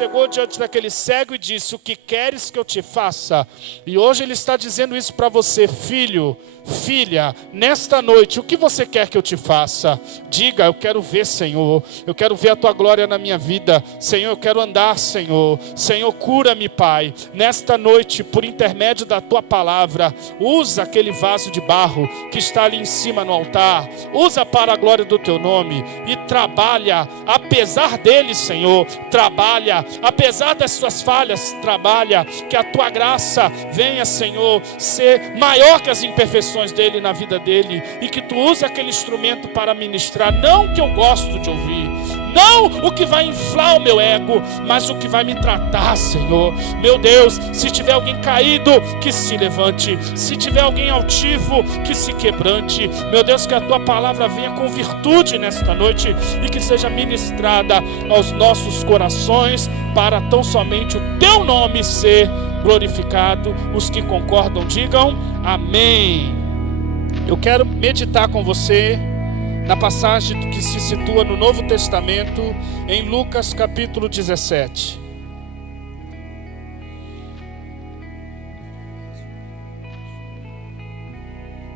chegou diante daquele cego e disse: o que queres que eu te faça? E hoje Ele está dizendo isso para você: filho, filha, nesta noite, o que você quer que eu te faça? Diga: eu quero ver, Senhor, eu quero ver a tua glória na minha vida, Senhor, eu quero andar, Senhor, Senhor, cura-me, Pai, nesta noite, por intermédio da tua palavra. Usa aquele vaso de barro que está ali em cima no altar, usa para a glória do teu nome e trabalha, apesar dele, Senhor, trabalha, apesar das suas falhas, trabalha, que a tua graça venha, Senhor, ser maior que as imperfeições dele na vida dele, e que tu use aquele instrumento para ministrar, não o que eu gosto de ouvir, não o que vai inflar o meu ego, mas o que vai me tratar, Senhor. Meu Deus, se tiver alguém caído, que se levante, se tiver alguém altivo, que se quebrante. Meu Deus, que a tua palavra venha com virtude nesta noite e que seja ministrada aos nossos corações, para tão somente o teu nome ser glorificado. Os que concordam, digam amém. Eu quero meditar com você na passagem que se situa no Novo Testamento, em Lucas capítulo 17.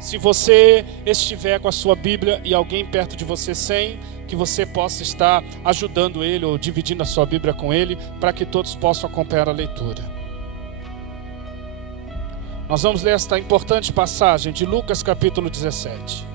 Se você estiver com a sua Bíblia e alguém perto de você sem, que você possa estar ajudando ele ou dividindo a sua Bíblia com ele, para que todos possam acompanhar a leitura. Nós vamos ler esta importante passagem de Lucas capítulo 17.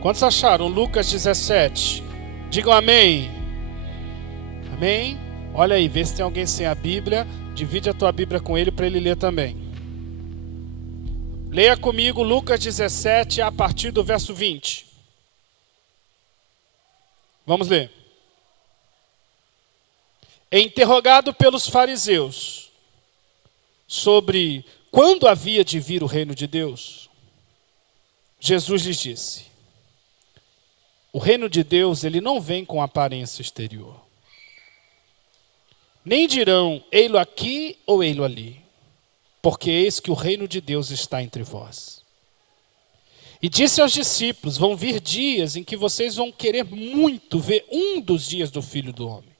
Quantos acharam Lucas 17? Digam amém. Amém? Olha aí, vê se tem alguém sem a Bíblia. Divide a tua Bíblia com ele para ele ler também. Leia comigo Lucas 17 a partir do verso 20. Vamos ler. Interrogado pelos fariseus sobre quando havia de vir o reino de Deus, Jesus lhes disse: o reino de Deus, ele não vem com aparência exterior. Nem dirão, ei-lo aqui ou ei-lo ali, porque eis que o reino de Deus está entre vós. E disse aos discípulos: vão vir dias em que vocês vão querer muito ver um dos dias do Filho do Homem,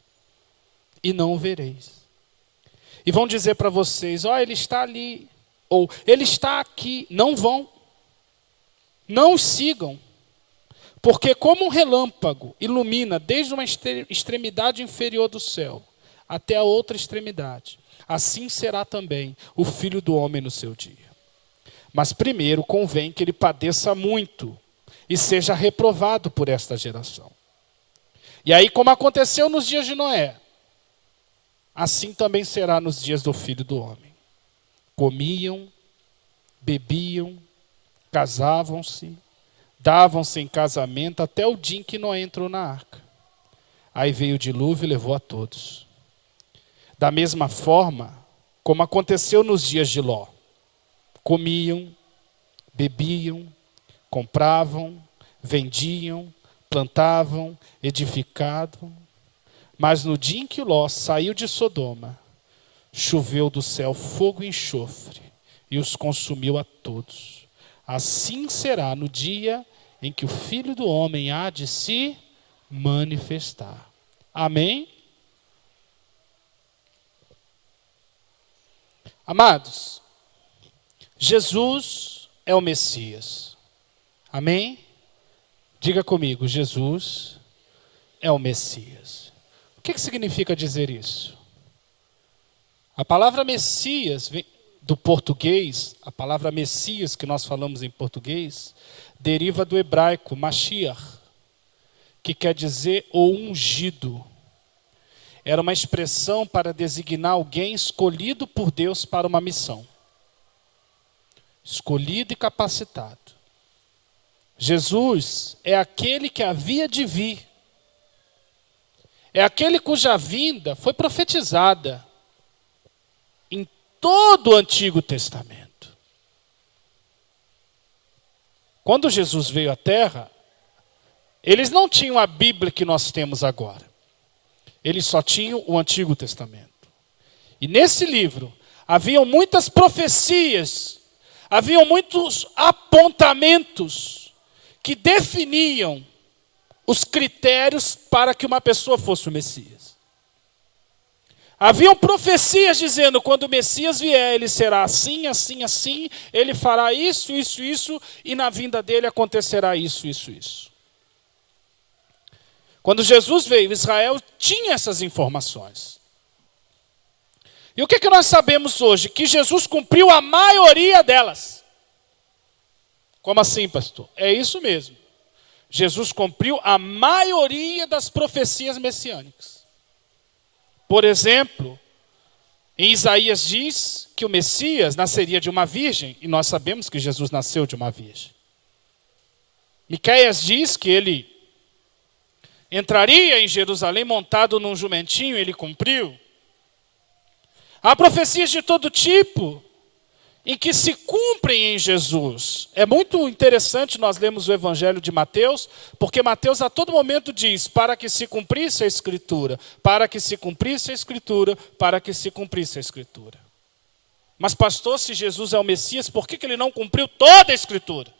e não o vereis. E vão dizer para vocês: ó, ele está ali, ou ele está aqui. Não vão, não os sigam. Porque como um relâmpago ilumina desde uma extremidade inferior do céu até a outra extremidade, assim será também o Filho do Homem no seu dia. Mas primeiro convém que ele padeça muito e seja reprovado por esta geração. E aí, como aconteceu nos dias de Noé, assim também será nos dias do Filho do Homem. Comiam, bebiam, casavam-se, davam-se em casamento até o dia em que Noé entrou na arca. Aí veio o dilúvio e levou a todos. Da mesma forma, como aconteceu nos dias de Ló. Comiam, bebiam, compravam, vendiam, plantavam, edificavam. Mas no dia em que Ló saiu de Sodoma, choveu do céu fogo e enxofre e os consumiu a todos. Assim será no dia em que o Filho do Homem há de se manifestar. Amém? Amados, Jesus é o Messias. Amém? Diga comigo, Jesus é o Messias. O que significa dizer isso? A palavra Messias vem do português, a palavra Messias que nós falamos em português, deriva do hebraico Mashiach, que quer dizer o ungido. Era uma expressão para designar alguém escolhido por Deus para uma missão. Escolhido e capacitado. Jesus é aquele que havia de vir. É aquele cuja vinda foi profetizada em todo o Antigo Testamento. Quando Jesus veio à Terra, eles não tinham a Bíblia que nós temos agora. Eles só tinham o Antigo Testamento. E nesse livro, haviam muitas profecias, haviam muitos apontamentos que definiam os critérios para que uma pessoa fosse o Messias. Haviam profecias dizendo, quando o Messias vier, ele será assim, assim, assim, ele fará isso, isso, isso, e na vinda dele acontecerá isso, isso, isso. Quando Jesus veio, Israel tinha essas informações. E o que nós sabemos hoje? Que Jesus cumpriu a maioria delas. Como assim, pastor? É isso mesmo. Jesus cumpriu a maioria das profecias messiânicas. Por exemplo, em Isaías diz que o Messias nasceria de uma virgem, e nós sabemos que Jesus nasceu de uma virgem. Miqueias diz que ele entraria em Jerusalém montado num jumentinho, ele cumpriu. Há profecias de todo tipo em que se cumprem em Jesus. É muito interessante nós lermos o Evangelho de Mateus, porque Mateus a todo momento diz, para que se cumprisse a Escritura, para que se cumprisse a Escritura, para que se cumprisse a Escritura. Mas pastor, se Jesus é o Messias, por que ele não cumpriu toda a Escritura?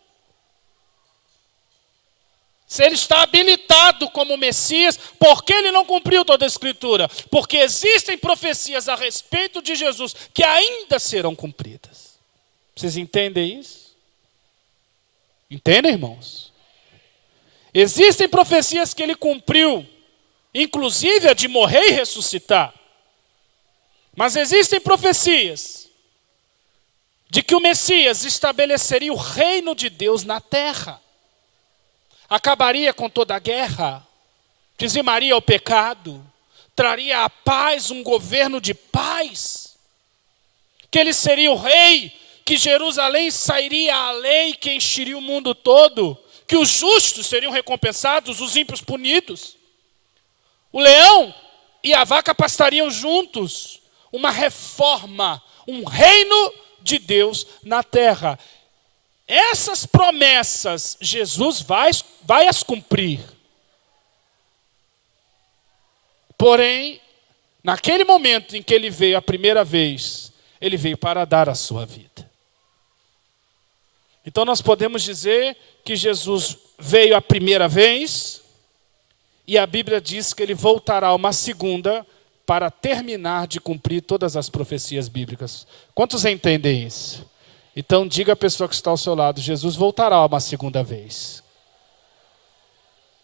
Se ele está habilitado como Messias, por que ele não cumpriu toda a Escritura? Porque existem profecias a respeito de Jesus que ainda serão cumpridas. Vocês entendem isso? Entendem, irmãos? Existem profecias que ele cumpriu, inclusive a de morrer e ressuscitar. Mas existem profecias de que o Messias estabeleceria o reino de Deus na terra. Acabaria com toda a guerra, dizimaria o pecado, traria a paz, um governo de paz, que ele seria o rei, que Jerusalém sairia a lei que encheria o mundo todo, que os justos seriam recompensados, os ímpios punidos. O leão e a vaca pastariam juntos, uma reforma, um reino de Deus na terra. Essas promessas, Jesus vai as cumprir. Porém, naquele momento em que ele veio a primeira vez, ele veio para dar a sua vida. Então nós podemos dizer que Jesus veio a primeira vez, e a Bíblia diz que ele voltará uma segunda para terminar de cumprir todas as profecias bíblicas. Quantos entendem isso? Então diga à pessoa que está ao seu lado, Jesus voltará uma segunda vez.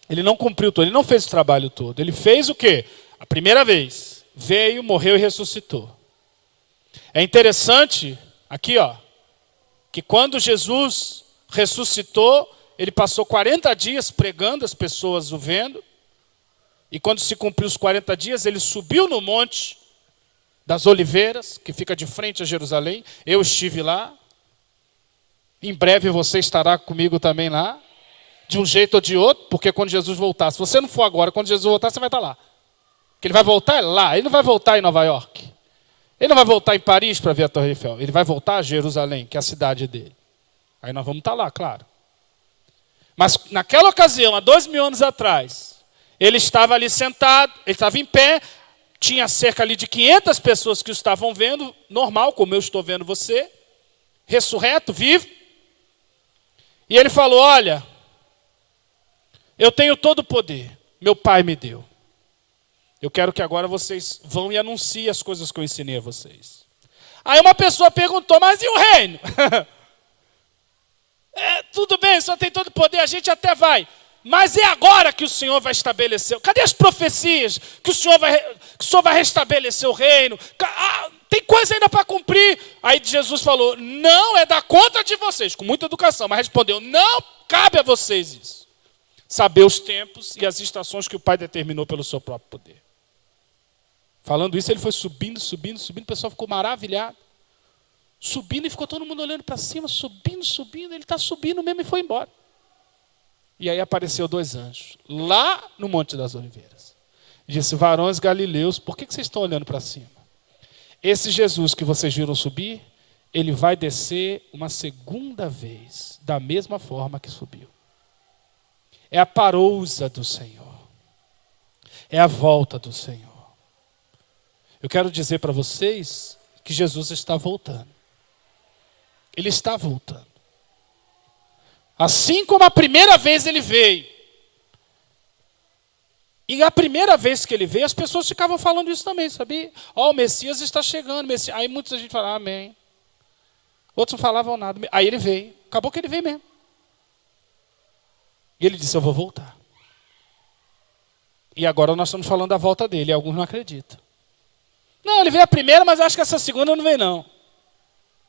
Ele não cumpriu todo, ele não fez o trabalho todo. Ele fez o quê? A primeira vez. Veio, morreu e ressuscitou. É interessante, aqui que quando Jesus ressuscitou, ele passou 40 dias pregando, as pessoas o vendo. E quando se cumpriu os 40 dias, ele subiu no monte das Oliveiras, que fica de frente a Jerusalém. Eu estive lá. Em breve você estará comigo também lá, de um jeito ou de outro, porque quando Jesus voltar, se você não for agora, quando Jesus voltar, você vai estar lá. Porque ele vai voltar lá, ele não vai voltar em Nova York. Ele não vai voltar em Paris para ver a Torre Eiffel, ele vai voltar a Jerusalém, que é a cidade dele. Aí nós vamos estar lá, claro. Mas naquela ocasião, há 2000 anos atrás, ele estava ali sentado, ele estava em pé, tinha cerca ali de 500 pessoas que o estavam vendo, normal, como eu estou vendo você, ressurreto, vivo. E ele falou, olha, eu tenho todo o poder, meu pai me deu. Eu quero que agora vocês vão e anunciem as coisas que eu ensinei a vocês. Aí uma pessoa perguntou, mas e o reino? Tudo bem, o senhor tem todo o poder, a gente até vai. Mas é agora que o Senhor vai estabelecer. Cadê as profecias que o Senhor vai restabelecer o reino? Tem coisa ainda para cumprir. Aí Jesus falou, não é da conta de vocês, com muita educação, mas respondeu, não cabe a vocês isso. Saber os tempos e as estações que o Pai determinou pelo seu próprio poder. Falando isso, ele foi subindo, subindo, subindo, o pessoal ficou maravilhado. Subindo e ficou todo mundo olhando para cima, subindo, subindo, ele está subindo mesmo e foi embora. E aí apareceu 2 anjos, lá no Monte das Oliveiras. E disse, varões galileus, por que vocês estão olhando para cima? Esse Jesus que vocês viram subir, ele vai descer uma segunda vez, da mesma forma que subiu. É a parousa do Senhor. É a volta do Senhor. Eu quero dizer para vocês que Jesus está voltando. Ele está voltando. Assim como a primeira vez ele veio. E a primeira vez que ele veio, as pessoas ficavam falando isso também, sabia? Ó, o Messias está chegando. Aí muita gente falava, amém. Outros não falavam nada. Aí ele veio. Acabou que ele veio mesmo. E ele disse, eu vou voltar. E agora nós estamos falando da volta dele. E alguns não acreditam. Não, ele veio a primeira, mas acho que essa segunda não veio não.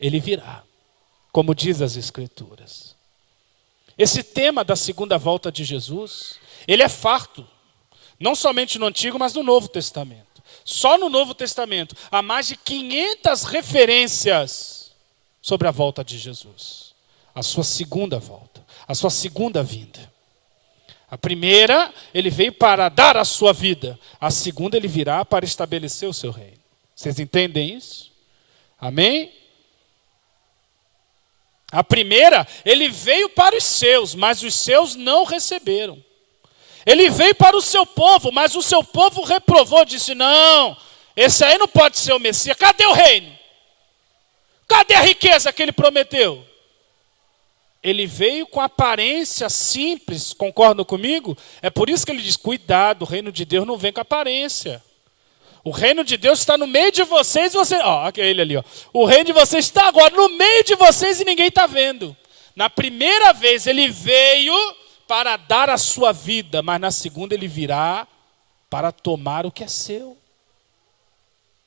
Ele virá. Como diz as Escrituras. Esse tema da segunda volta de Jesus, ele é farto. Não somente no Antigo, mas no Novo Testamento. Só no Novo Testamento há mais de 500 referências sobre a volta de Jesus. A sua segunda volta, a sua segunda vinda. A primeira, ele veio para dar a sua vida. A segunda, ele virá para estabelecer o seu reino. Vocês entendem isso? Amém? A primeira, ele veio para os seus, mas os seus não receberam. Ele veio para o seu povo, mas o seu povo reprovou, disse, não, esse aí não pode ser o Messias. Cadê o reino? Cadê a riqueza que ele prometeu? Ele veio com aparência simples, concordam comigo? É por isso que ele diz, cuidado, o reino de Deus não vem com aparência. O reino de Deus está no meio de vocês, ele ali, ó. O reino de vocês está agora no meio de vocês e ninguém está vendo. Na primeira vez ele veio para dar a sua vida, mas na segunda ele virá para tomar o que é seu.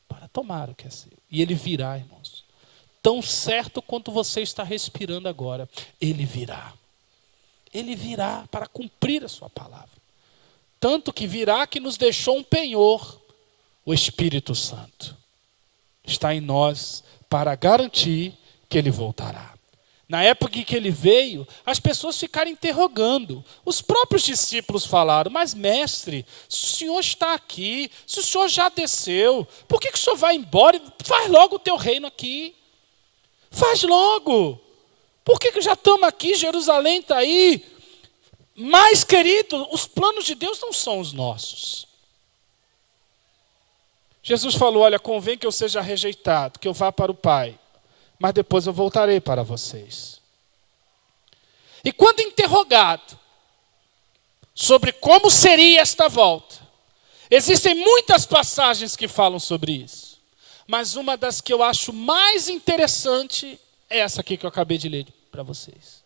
Para tomar o que é seu. E ele virá, irmãos. Tão certo quanto você está respirando agora, ele virá. Ele virá para cumprir a sua palavra. Tanto que virá que nos deixou um penhor. O Espírito Santo está em nós para garantir que ele voltará. Na época em que ele veio, as pessoas ficaram interrogando. Os próprios discípulos falaram, mas mestre, se o Senhor está aqui, se o Senhor já desceu, por que o Senhor vai embora? Faz logo o teu reino aqui. Faz logo. Por que já estamos aqui, Jerusalém está aí? Mas, querido, os planos de Deus não são os nossos. Jesus falou, olha, convém que eu seja rejeitado, que eu vá para o Pai, mas depois eu voltarei para vocês. E quando interrogado sobre como seria esta volta, existem muitas passagens que falam sobre isso, mas uma das que eu acho mais interessante é essa aqui que eu acabei de ler para vocês.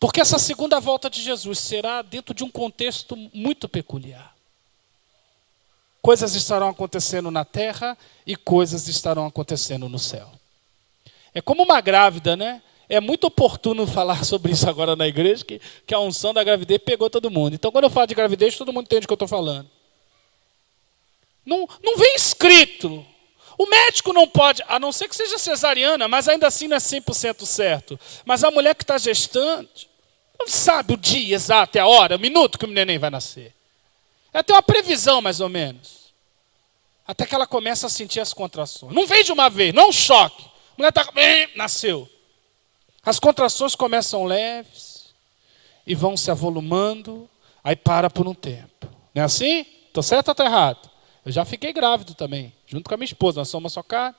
Porque essa segunda volta de Jesus será dentro de um contexto muito peculiar. Coisas estarão acontecendo na terra e coisas estarão acontecendo no céu. É como uma grávida, né? É muito oportuno falar sobre isso agora na igreja, que a unção da gravidez pegou todo mundo. Então, quando eu falo de gravidez, todo mundo entende o que eu estou falando. Não vem escrito. O médico não pode, a não ser que seja cesariana, mas ainda assim não é 100% certo. Mas a mulher que está gestante, não sabe o dia exato, a hora, o minuto que o neném vai nascer. Ela tem uma previsão, mais ou menos. Até que ela começa a sentir as contrações. Não vem de uma vez, não é um choque. A mulher está, nasceu. As contrações começam leves e vão se avolumando, aí para por um tempo. Não é assim? Estou certo ou estou errado? Eu já fiquei grávido também, junto com a minha esposa, nós somos uma só carne.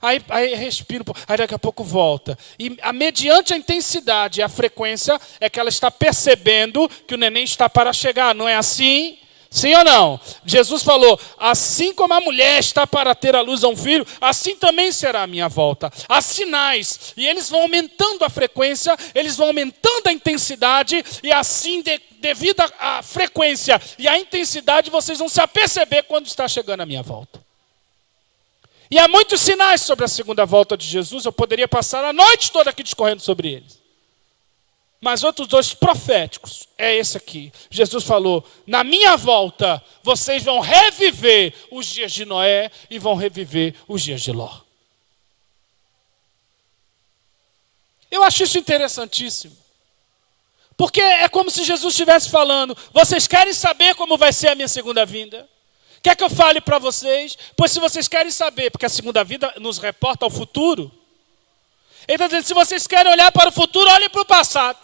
Aí respiro, aí daqui a pouco volta. E mediante a intensidade e a frequência é que ela está percebendo que o neném está para chegar. Não é assim? Sim ou não? Jesus falou, assim como a mulher está para ter à luz a um filho, assim também será a minha volta. Há sinais, e eles vão aumentando a frequência, eles vão aumentando a intensidade, e assim, devido à frequência e à intensidade, vocês vão se aperceber quando está chegando a minha volta. E há muitos sinais sobre a segunda volta de Jesus, eu poderia passar a noite toda aqui discorrendo sobre eles. Mas outros dois proféticos, é esse aqui. Jesus falou, na minha volta, vocês vão reviver os dias de Noé e vão reviver os dias de Ló. Eu acho isso interessantíssimo. Porque é como se Jesus estivesse falando, vocês querem saber como vai ser a minha segunda vinda? Quer que eu fale para vocês? Pois se vocês querem saber, porque a segunda vida nos reporta ao futuro. Ele está dizendo, se vocês querem olhar para o futuro, olhem para o passado.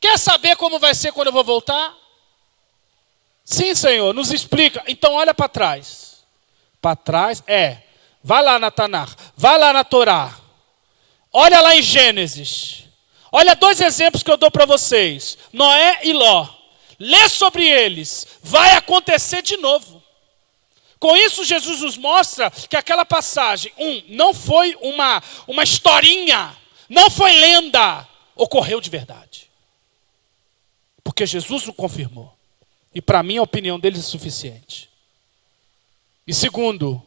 Quer saber como vai ser quando eu vou voltar? Sim, Senhor, nos explica. Então olha para trás. Para trás vai lá na Tanakh, vai lá na Torá. Olha lá em Gênesis. Olha 2 exemplos que eu dou para vocês. Noé e Ló. Lê sobre eles. Vai acontecer de novo. Com isso, Jesus nos mostra que aquela passagem, não foi uma historinha, não foi lenda, ocorreu de verdade. Porque Jesus o confirmou. E para mim a opinião deles é suficiente. E segundo,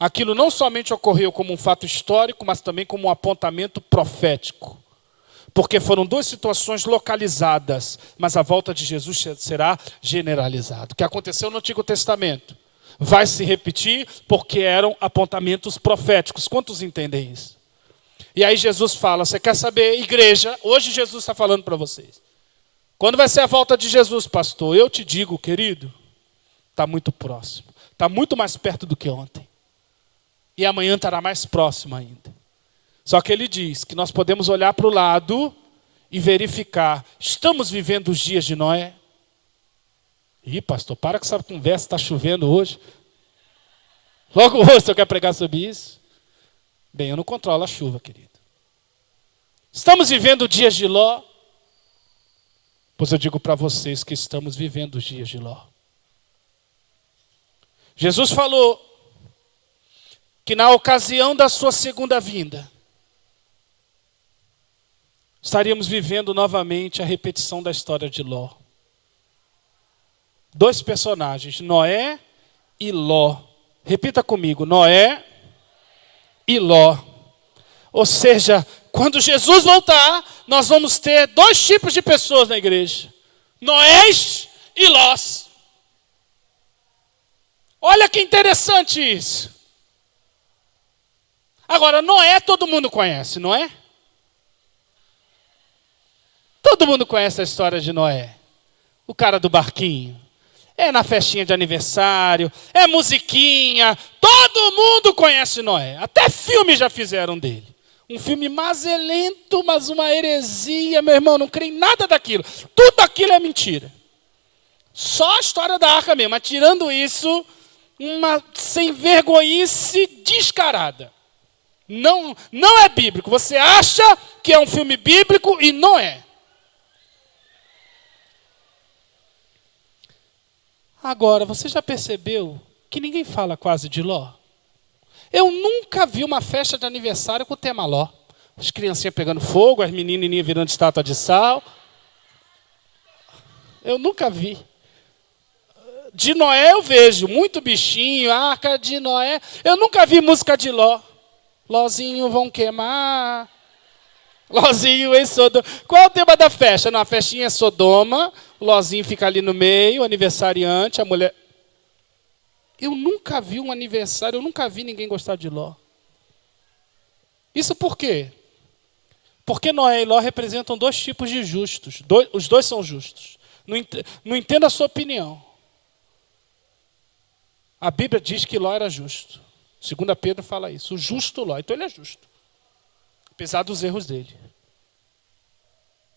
aquilo não somente ocorreu como um fato histórico, mas também como um apontamento profético. Porque foram 2 situações localizadas, mas a volta de Jesus será generalizada. O que aconteceu no Antigo Testamento vai se repetir porque eram apontamentos proféticos. Quantos entendem isso? E aí Jesus fala, você quer saber, igreja, hoje Jesus está falando para vocês. Quando vai ser a volta de Jesus, pastor? Eu te digo, querido, está muito próximo. Está muito mais perto do que ontem. E amanhã estará mais próximo ainda. Só que ele diz que nós podemos olhar para o lado e verificar, estamos vivendo os dias de Noé? Ih, pastor, para com essa conversa, está chovendo hoje. Logo hoje você quer pregar sobre isso? Bem, eu não controlo a chuva, querido. Estamos vivendo dias de Ló? Pois eu digo para vocês que estamos vivendo os dias de Ló. Jesus falou que na ocasião da sua segunda vinda, estaríamos vivendo novamente a repetição da história de Ló. 2 personagens, Noé e Ló. Repita comigo, Noé e Ló. Ou seja, quando Jesus voltar, nós vamos ter 2 tipos de pessoas na igreja. Noés e Lós. Olha que interessante isso. Agora, Noé todo mundo conhece, não é? Todo mundo conhece a história de Noé. O cara do barquinho. É na festinha de aniversário, é musiquinha. Todo mundo conhece Noé. Até filme já fizeram dele. Um filme mazelento, mas uma heresia, meu irmão, não creio em nada daquilo. Tudo aquilo é mentira. Só a história da arca mesmo, mas tirando isso, uma sem vergonhice descarada. Não é bíblico. Você acha que é um filme bíblico e não é. Agora, você já percebeu que ninguém fala quase de Ló? Eu nunca vi uma festa de aniversário com o tema Ló. As criancinhas pegando fogo, as menininhas virando estátua de sal. Eu nunca vi. De Noé eu vejo, muito bichinho, arca de Noé. Eu nunca vi música de Ló. Lózinho vão queimar. Lózinho em Sodoma. Qual é o tema da festa? Não, a festinha é Sodoma, o Lózinho fica ali no meio, o aniversariante, a mulher... Eu nunca vi um aniversário, eu nunca vi ninguém gostar de Ló. Isso por quê? Porque Noé e Ló representam 2 tipos de justos. Os 2 são justos. Não entenda a sua opinião. A Bíblia diz que Ló era justo. 2 Pedro fala isso. O justo Ló. Então ele é justo. Apesar dos erros dele.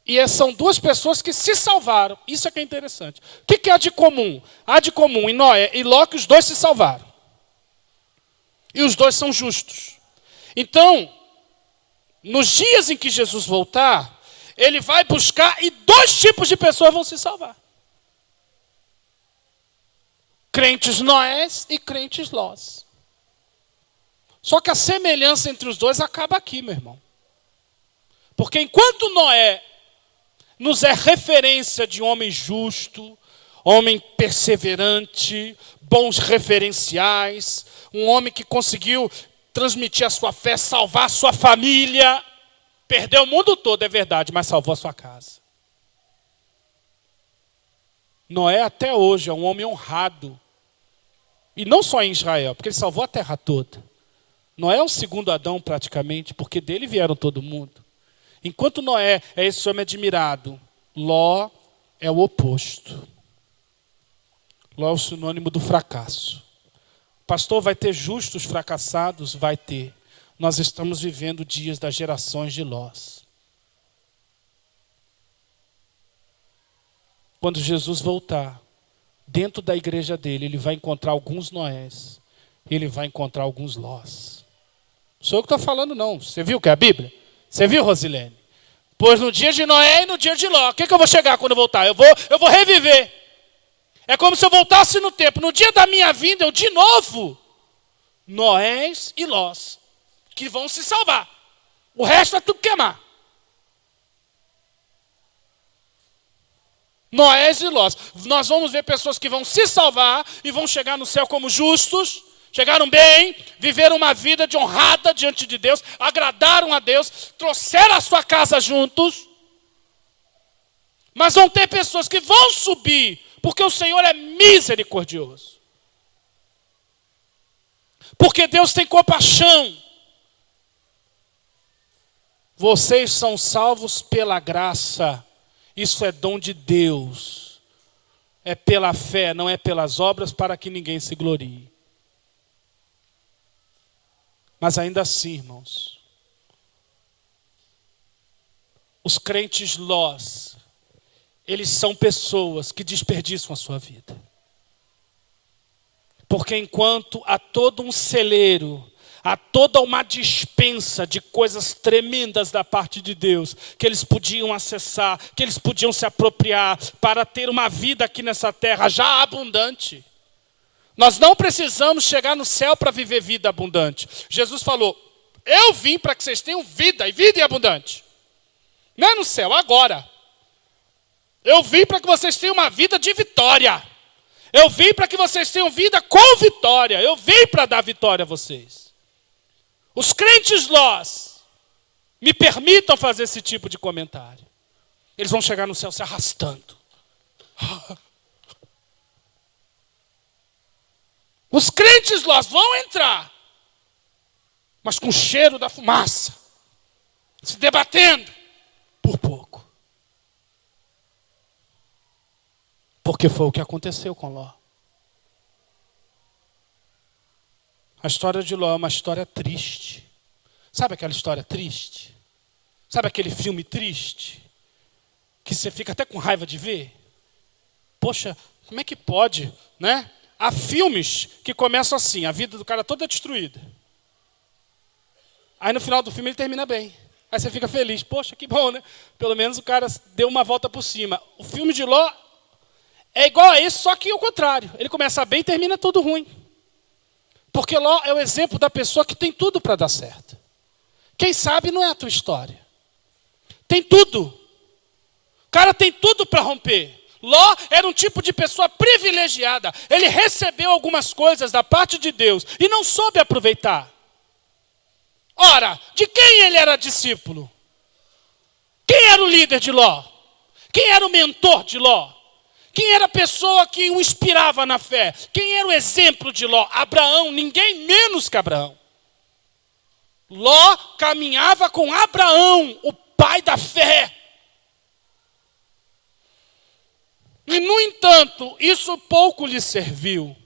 E são 2 pessoas que se salvaram. Isso é que é interessante. O que há de comum? Há de comum em Noé e Ló que os 2 se salvaram. E os 2 são justos. Então, nos dias em que Jesus voltar, ele vai buscar e 2 tipos de pessoas vão se salvar. Crentes Noés e crentes Lós. Só que a semelhança entre os 2 acaba aqui, meu irmão. Porque enquanto Noé nos é referência de homem justo, homem perseverante, bons referenciais, um homem que conseguiu transmitir a sua fé, salvar a sua família, perdeu o mundo todo, é verdade, mas salvou a sua casa. Noé até hoje é um homem honrado. E não só em Israel, porque ele salvou a terra toda. Noé é o segundo Adão praticamente, porque dele vieram todo mundo. Enquanto Noé é esse homem admirado, Ló é o oposto. Ló é o sinônimo do fracasso. Pastor, vai ter justos fracassados? Vai ter. Nós estamos vivendo dias das gerações de Lós. Quando Jesus voltar, dentro da igreja dele, ele vai encontrar alguns Noés. Ele vai encontrar alguns Lós. Não sou eu que estou falando, não. Você viu que é a Bíblia? Você viu, Rosilene? Pois no dia de Noé e no dia de Ló. O que eu vou chegar quando eu voltar? Eu vou reviver. É como se eu voltasse no tempo. No dia da minha vinda, eu de novo, Noés e Lós, que vão se salvar. O resto vai tudo queimar. Noés e Lós. Nós vamos ver pessoas que vão se salvar e vão chegar no céu como justos, chegaram bem, viveram uma vida de honrada diante de Deus, agradaram a Deus, trouxeram a sua casa juntos. Mas vão ter pessoas que vão subir, porque o Senhor é misericordioso. Porque Deus tem compaixão. Vocês são salvos pela graça. Isso é dom de Deus. É pela fé, não é pelas obras, para que ninguém se glorie. Mas ainda assim, irmãos, os crentes Lós, eles são pessoas que desperdiçam a sua vida. Porque enquanto há todo um celeiro, há toda uma dispensa de coisas tremendas da parte de Deus, que eles podiam acessar, que eles podiam se apropriar, para ter uma vida aqui nessa terra já abundante. Nós não precisamos chegar no céu para viver vida abundante. Jesus falou, eu vim para que vocês tenham vida, e vida abundante. Não é no céu, agora. Eu vim para que vocês tenham uma vida de vitória. Eu vim para que vocês tenham vida com vitória. Eu vim para dar vitória a vocês. Os crentes Lós, me permitam fazer esse tipo de comentário. Eles vão chegar no céu se arrastando. Os crentes Lós vão entrar, mas com o cheiro da fumaça, se debatendo por pouco. Porque foi o que aconteceu com Ló. A história de Ló é uma história triste. Sabe aquela história triste? Sabe aquele filme triste? Que você fica até com raiva de ver? Poxa, como é que pode, né? Há filmes que começam assim, a vida do cara toda destruída. Aí no final do filme ele termina bem. Aí você fica feliz. Poxa, que bom, né? Pelo menos o cara deu uma volta por cima. O filme de Ló é igual a esse, só que ao contrário. Ele começa bem e termina tudo ruim. Porque Ló é o exemplo da pessoa que tem tudo para dar certo. Quem sabe não é a tua história. Tem tudo. O cara tem tudo para romper. Ló era um tipo de pessoa privilegiada. Ele recebeu algumas coisas da parte de Deus e não soube aproveitar. Ora, de quem ele era discípulo? Quem era o líder de Ló? Quem era o mentor de Ló? Quem era a pessoa que o inspirava na fé? Quem era o exemplo de Ló? Abraão, ninguém menos que Abraão. Ló caminhava com Abraão, o pai da fé. E, no entanto, isso pouco lhe serviu.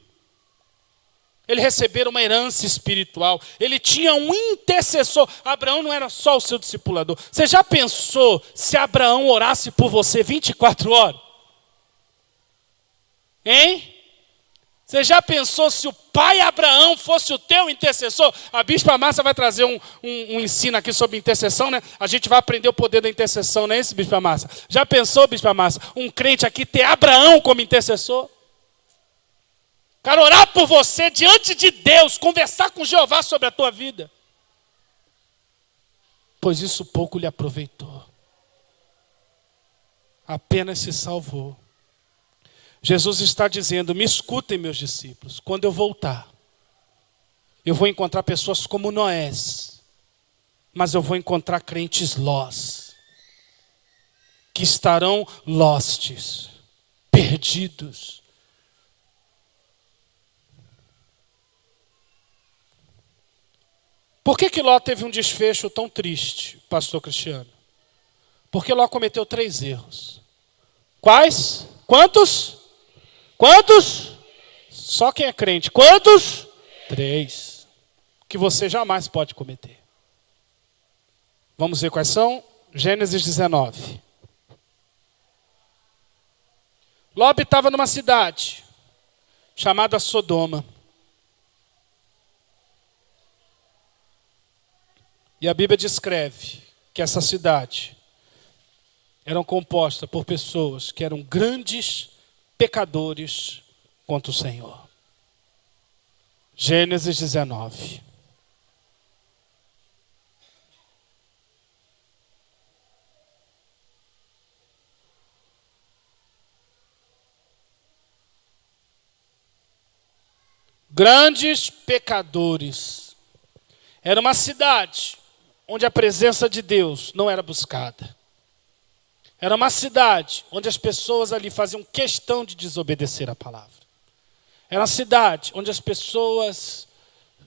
Ele recebeu uma herança espiritual. Ele tinha um intercessor. Abraão não era só o seu discipulador. Você já pensou se Abraão orasse por você 24 horas? Hein? Você já pensou se o pai Abraão fosse o teu intercessor? A Bispa Márcia vai trazer um ensino aqui sobre intercessão, né? A gente vai aprender o poder da intercessão, não é esse, Bispa Márcia? Já pensou, Bispa Márcia, um crente aqui ter Abraão como intercessor? Cara, orar por você diante de Deus, conversar com Jeová sobre a tua vida. Pois isso pouco lhe aproveitou. Apenas se salvou. Jesus está dizendo, me escutem, meus discípulos, quando eu voltar, eu vou encontrar pessoas como Noés, mas eu vou encontrar crentes Lós, que estarão lostes, perdidos. Por que Ló teve um desfecho tão triste, pastor Cristiano? Porque Ló cometeu 3 erros. Quais? Quantos? Quantos? Só quem é crente. Quantos? 3. Que você jamais pode cometer. Vamos ver quais são? Gênesis 19. Ló estava numa cidade chamada Sodoma. E a Bíblia descreve que essa cidade era composta por pessoas que eram grandes pecadores contra o Senhor. Gênesis 19. Grandes pecadores. Era uma cidade onde a presença de Deus não era buscada. Era uma cidade onde as pessoas ali faziam questão de desobedecer a palavra. Era uma cidade onde as pessoas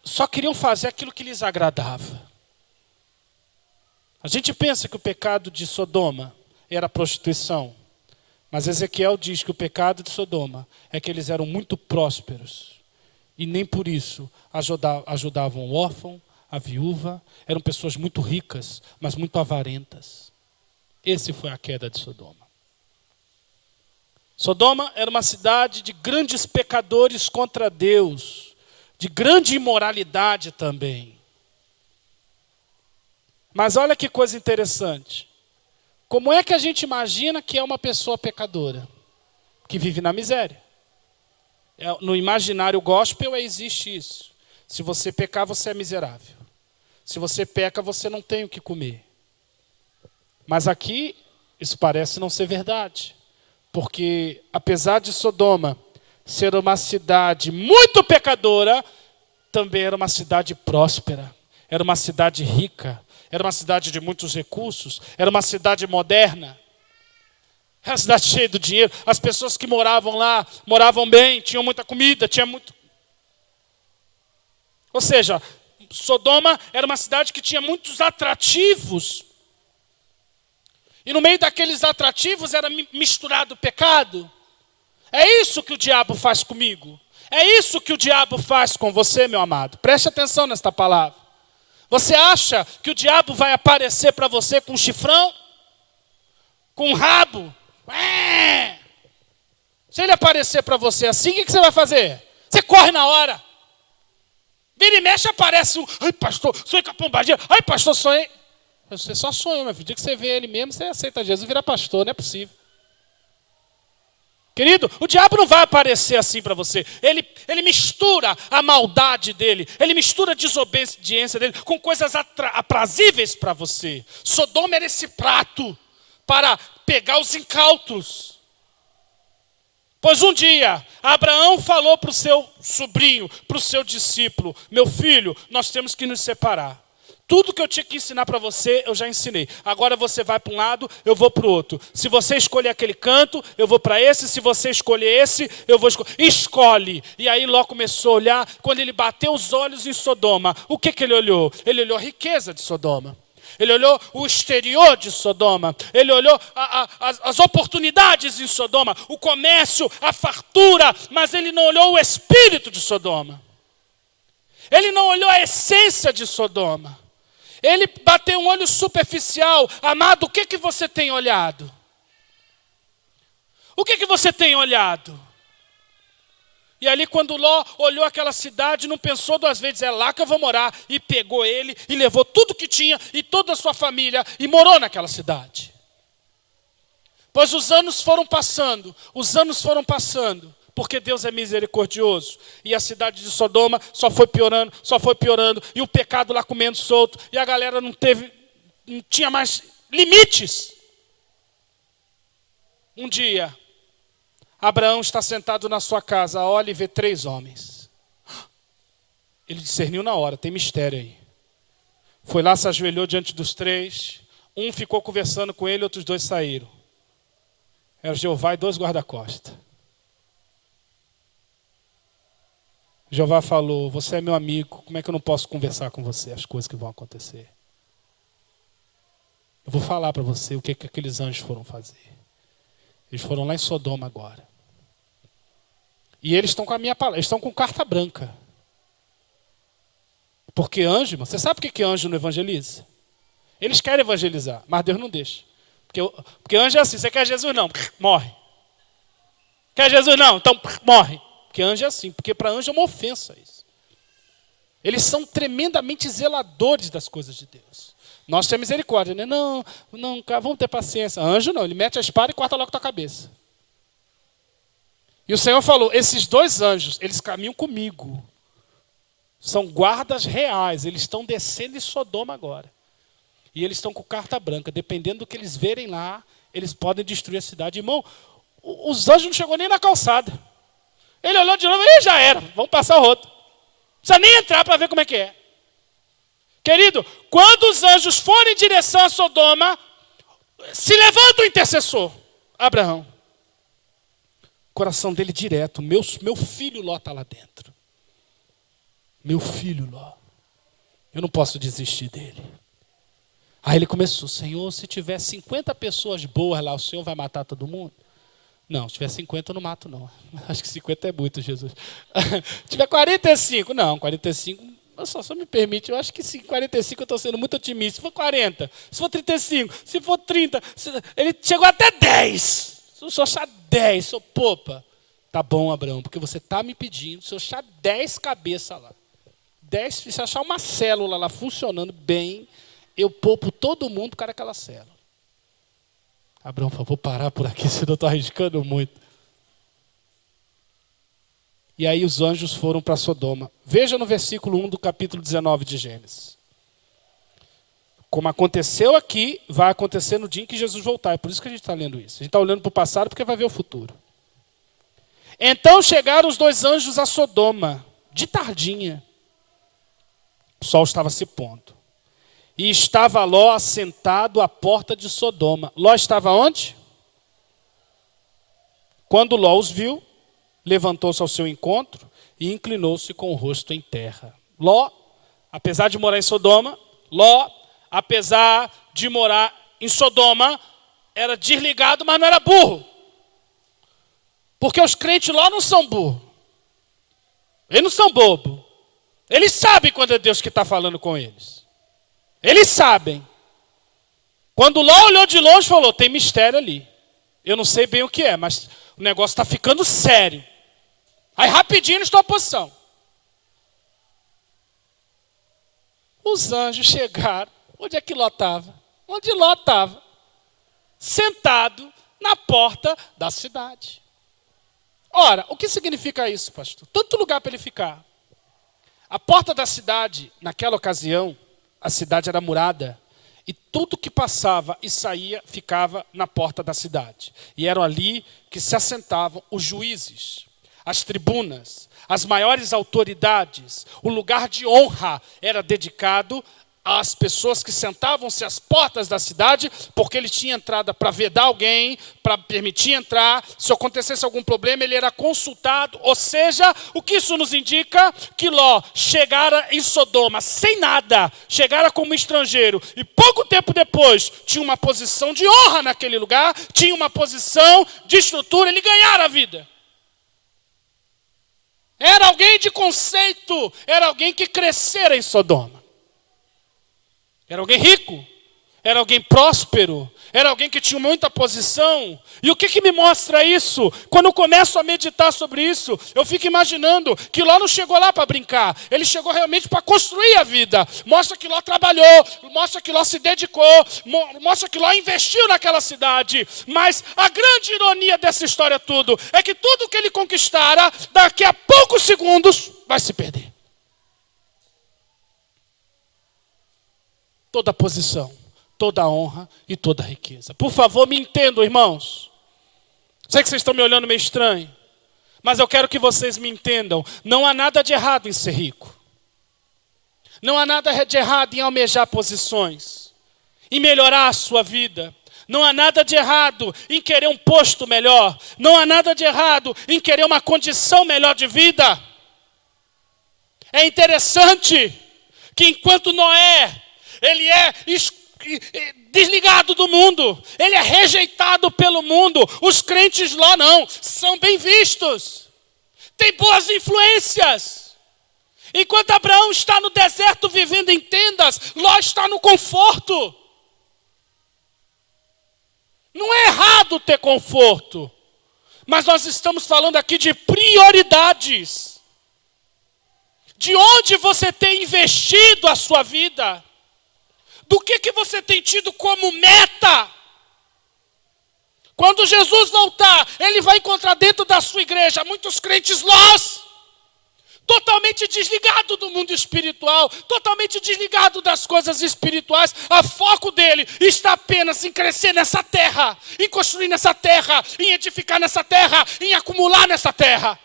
só queriam fazer aquilo que lhes agradava. A gente pensa que o pecado de Sodoma era a prostituição. Mas Ezequiel diz que o pecado de Sodoma é que eles eram muito prósperos. E nem por isso ajudavam o órfão, a viúva. Eram pessoas muito ricas, mas muito avarentas. Esse foi a queda de Sodoma. Sodoma era uma cidade de grandes pecadores contra Deus, de grande imoralidade também. Mas olha que coisa interessante. Como é que a gente imagina que é uma pessoa pecadora? Que vive na miséria. No imaginário gospel existe isso. Se você pecar, você é miserável. Se você peca, você não tem o que comer. Mas aqui, isso parece não ser verdade. Porque, apesar de Sodoma ser uma cidade muito pecadora, também era uma cidade próspera. Era uma cidade rica. Era uma cidade de muitos recursos. Era uma cidade moderna. Era uma cidade cheia de dinheiro. As pessoas que moravam lá, moravam bem, tinham muita comida, tinha muito... Ou seja, Sodoma era uma cidade que tinha muitos atrativos. E no meio daqueles atrativos era misturado o pecado. É isso que o diabo faz comigo. É isso que o diabo faz com você, meu amado. Preste atenção nesta palavra. Você acha que o diabo vai aparecer para você com um chifrão? Com um rabo? Se ele aparecer para você assim, o que você vai fazer? Você corre na hora. Vira e mexe, aparece um... Ai, pastor, sonhei com a pombagira. Ai, pastor, sonhei... Você só sonhou, meu filho. O dia que você vê ele mesmo, você aceita Jesus e vira pastor. Não é possível. Querido, o diabo não vai aparecer assim para você. Ele mistura a maldade dele. Ele mistura a desobediência dele com coisas aprazíveis para você. Sodoma era esse prato para pegar os incautos. Pois um dia, Abraão falou para o seu sobrinho, para o seu discípulo: meu filho, nós temos que nos separar. Tudo que eu tinha que ensinar para você, eu já ensinei. Agora você vai para um lado, eu vou para o outro. Se você escolher aquele canto, eu vou para esse. Se você escolher esse, eu vou escolher. Escolhe. E aí Ló começou a olhar. Quando ele bateu os olhos em Sodoma, o que ele olhou? Ele olhou a riqueza de Sodoma. Ele olhou o exterior de Sodoma. Ele olhou as oportunidades em Sodoma. O comércio, a fartura. Mas ele não olhou o espírito de Sodoma. Ele não olhou a essência de Sodoma. Ele bateu um olho superficial. Amado, o que você tem olhado? O que você tem olhado? E ali quando Ló olhou aquela cidade, não pensou duas vezes, é lá que eu vou morar. E pegou ele e levou tudo que tinha e toda a sua família e morou naquela cidade. Pois os anos foram passando, porque Deus é misericordioso. E a cidade de Sodoma só foi piorando, e o pecado lá comendo solto, e a galera não tinha mais limites. Um dia, Abraão está sentado na sua casa, olha e vê 3 homens. Ele discerniu na hora, tem mistério aí. Foi lá, se ajoelhou diante dos 3, um ficou conversando com ele, outros 2 saíram. Era Jeová e 2 guarda-costas. Jeová falou: você é meu amigo, como é que eu não posso conversar com você as coisas que vão acontecer? Eu vou falar para você o que aqueles anjos foram fazer. Eles foram lá em Sodoma agora. E eles estão com a minha palavra, eles estão com carta branca. Porque anjo, irmão, você sabe por que anjo não evangeliza? Eles querem evangelizar, mas Deus não deixa. Porque anjo é assim, você quer Jesus? Não, morre. Quer Jesus? Não, então morre. Porque anjo é assim, porque para anjo é uma ofensa isso. Eles são tremendamente zeladores das coisas de Deus. Nós temos misericórdia, né? Não, cara, vamos ter paciência. Anjo não, ele mete a espada e corta logo tua cabeça. E o Senhor falou, esses dois anjos, eles caminham comigo. São guardas reais, eles estão descendo em Sodoma agora. E eles estão com carta branca, dependendo do que eles verem lá, eles podem destruir a cidade. Irmão, os anjos não chegou nem na calçada. Ele olhou de novo e já era, vamos passar o rodo. Não precisa nem entrar para ver como é que é. Querido, quando os anjos forem em direção a Sodoma, se levanta o intercessor, Abraão. O coração dele direto, meu filho Ló está lá dentro. Meu filho Ló. Eu não posso desistir dele. Aí ele começou, Senhor, se tiver 50 pessoas boas lá, o Senhor vai matar todo mundo? Não, se tiver 50 eu não mato não. Acho que 50 é muito, Jesus. Se tiver 45, não, 45, só me permite, eu acho que sim, 45 eu estou sendo muito otimista. Se for 40, se for 35, se for 30, ele chegou até 10. Se eu achar 10, sou popa. Tá bom, Abraão, porque você está me pedindo, se eu achar 10 cabeças lá, 10, se achar uma célula lá funcionando bem, eu poupo todo mundo por causa daquela célula. Abraão falou, vou parar por aqui, senão eu estou arriscando muito. E aí os anjos foram para Sodoma. Veja no versículo 1 do capítulo 19 de Gênesis. Como aconteceu aqui, vai acontecer no dia em que Jesus voltar. É por isso que a gente está lendo isso. A gente está olhando para o passado porque vai ver o futuro. Então chegaram os dois anjos a Sodoma, de tardinha. O sol estava se pondo. E estava Ló assentado à porta de Sodoma. Ló estava onde? Quando Ló os viu, levantou-se ao seu encontro e inclinou-se com o rosto em terra. Ló, apesar de morar em Sodoma, Ló, apesar de morar em Sodoma, era desligado, mas não era burro. Porque os crentes lá não são burros. Eles não são bobos. Eles sabem quando é Deus que está falando com eles. Eles sabem. Quando Ló olhou de longe, falou, tem mistério ali. Eu não sei bem o que é, mas o negócio está ficando sério. Aí rapidinho eles estão à posição. Os anjos chegaram. Onde é que Ló estava? Onde Ló estava? Sentado na porta da cidade. Ora, o que significa isso, pastor? Tanto lugar para ele ficar. A porta da cidade, naquela ocasião, a cidade era murada. E tudo que passava e saía ficava na porta da cidade. E eram ali que se assentavam os juízes, as tribunas, as maiores autoridades. O lugar de honra era dedicado às pessoas que sentavam-se às portas da cidade, porque ele tinha entrada para vedar alguém, para permitir entrar. Se acontecesse algum problema, ele era consultado. Ou seja, o que isso nos indica? Que Ló chegara em Sodoma sem nada, chegara como estrangeiro, e pouco tempo depois tinha uma posição de honra naquele lugar, tinha uma posição de estrutura, ele ganhara a vida. Era alguém de conceito, era alguém que crescera em Sodoma. Era alguém rico, era alguém próspero, era alguém que tinha muita posição. E o que me mostra isso? Quando eu começo a meditar sobre isso, eu fico imaginando que Ló não chegou lá para brincar, ele chegou realmente para construir a vida. Mostra que Ló trabalhou, mostra que Ló se dedicou, mostra que Ló investiu naquela cidade. Mas a grande ironia dessa história tudo é que tudo que ele conquistara, daqui a poucos segundos, vai se perder. Toda a posição, toda a honra e toda a riqueza. Por favor, me entendam, irmãos. Sei que vocês estão me olhando meio estranho, mas eu quero que vocês me entendam. Não há nada de errado em ser rico. Não há nada de errado em almejar posições, em melhorar a sua vida. Não há nada de errado em querer um posto melhor. Não há nada de errado em querer uma condição melhor de vida. É interessante que enquanto Noé, ele é desligado do mundo, ele é rejeitado pelo mundo. Os crentes lá não, são bem vistos. tem boas influências. Enquanto Abraão está no deserto vivendo em tendas, Ló está no conforto. Não é errado ter conforto, mas nós estamos falando aqui de prioridades. De onde você tem investido a sua vida? Do que você tem tido como meta? Quando Jesus voltar, ele vai encontrar dentro da sua igreja muitos crentes Lós, totalmente desligado do mundo espiritual, totalmente desligado das coisas espirituais. O foco dele está apenas em crescer nessa terra, em construir nessa terra, em edificar nessa terra, em acumular nessa terra.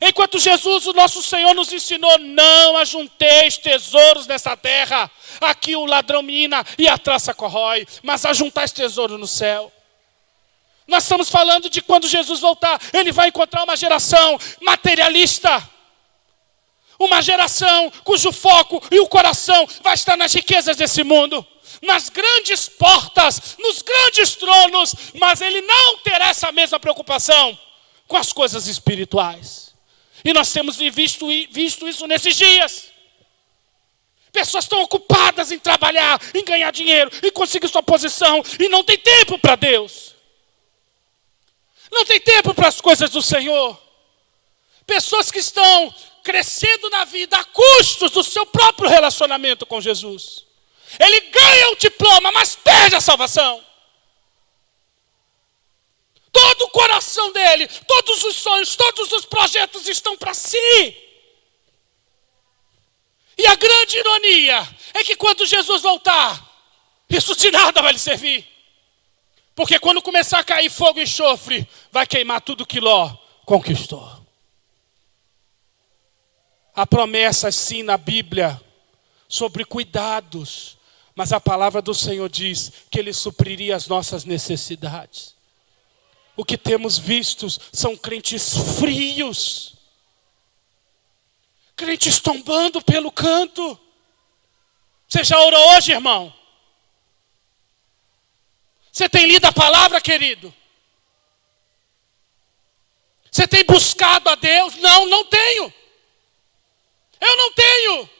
Enquanto Jesus, o nosso Senhor, nos ensinou: não ajunteis tesouros nessa terra, aqui o ladrão mina e a traça corrói, mas ajuntais tesouro no céu. Nós estamos falando de quando Jesus voltar, ele vai encontrar uma geração materialista. Uma geração cujo foco e o coração vai estar nas riquezas desse mundo, nas grandes portas, nos grandes tronos, mas ele não terá essa mesma preocupação com as coisas espirituais. E nós temos visto isso nesses dias. Pessoas estão ocupadas em trabalhar, em ganhar dinheiro, em conseguir sua posição, e não tem tempo para Deus. Não tem tempo para as coisas do Senhor. Pessoas que estão crescendo na vida a custos do seu próprio relacionamento com Jesus. Ele ganha o diploma, mas perde a salvação. Todo o coração dele, todos os sonhos, todos os projetos estão para si. E a grande ironia é que quando Jesus voltar, isso de nada vai lhe servir. Porque quando começar a cair fogo e enxofre, vai queimar tudo que Ló conquistou. Há promessas sim na Bíblia sobre cuidados, mas a palavra do Senhor diz que Ele supriria as nossas necessidades. O que temos visto são crentes frios, crentes tombando pelo canto. Você já orou hoje, irmão? Você tem lido a palavra, querido? Você tem buscado a Deus? Não, não tenho. Eu não tenho.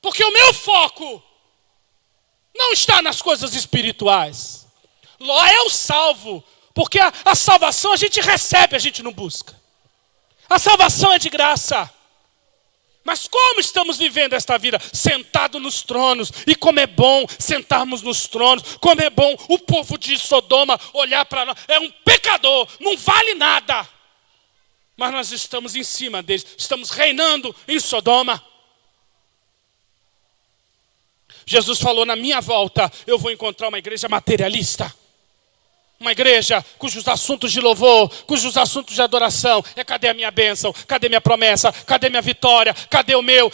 Porque o meu foco não está nas coisas espirituais. Ló é o salvo. Porque a salvação a gente recebe, a gente não busca. A salvação é de graça. Mas como estamos vivendo esta vida? Sentado nos tronos. E como é bom sentarmos nos tronos. Como é bom o povo de Sodoma olhar para nós. É um pecador, não vale nada. Mas nós estamos em cima deles. Estamos reinando em Sodoma. Jesus falou: na minha volta eu vou encontrar uma igreja materialista. Uma igreja cujos assuntos de louvor, cujos assuntos de adoração é: cadê a minha bênção, cadê minha promessa, cadê minha vitória, cadê o meu,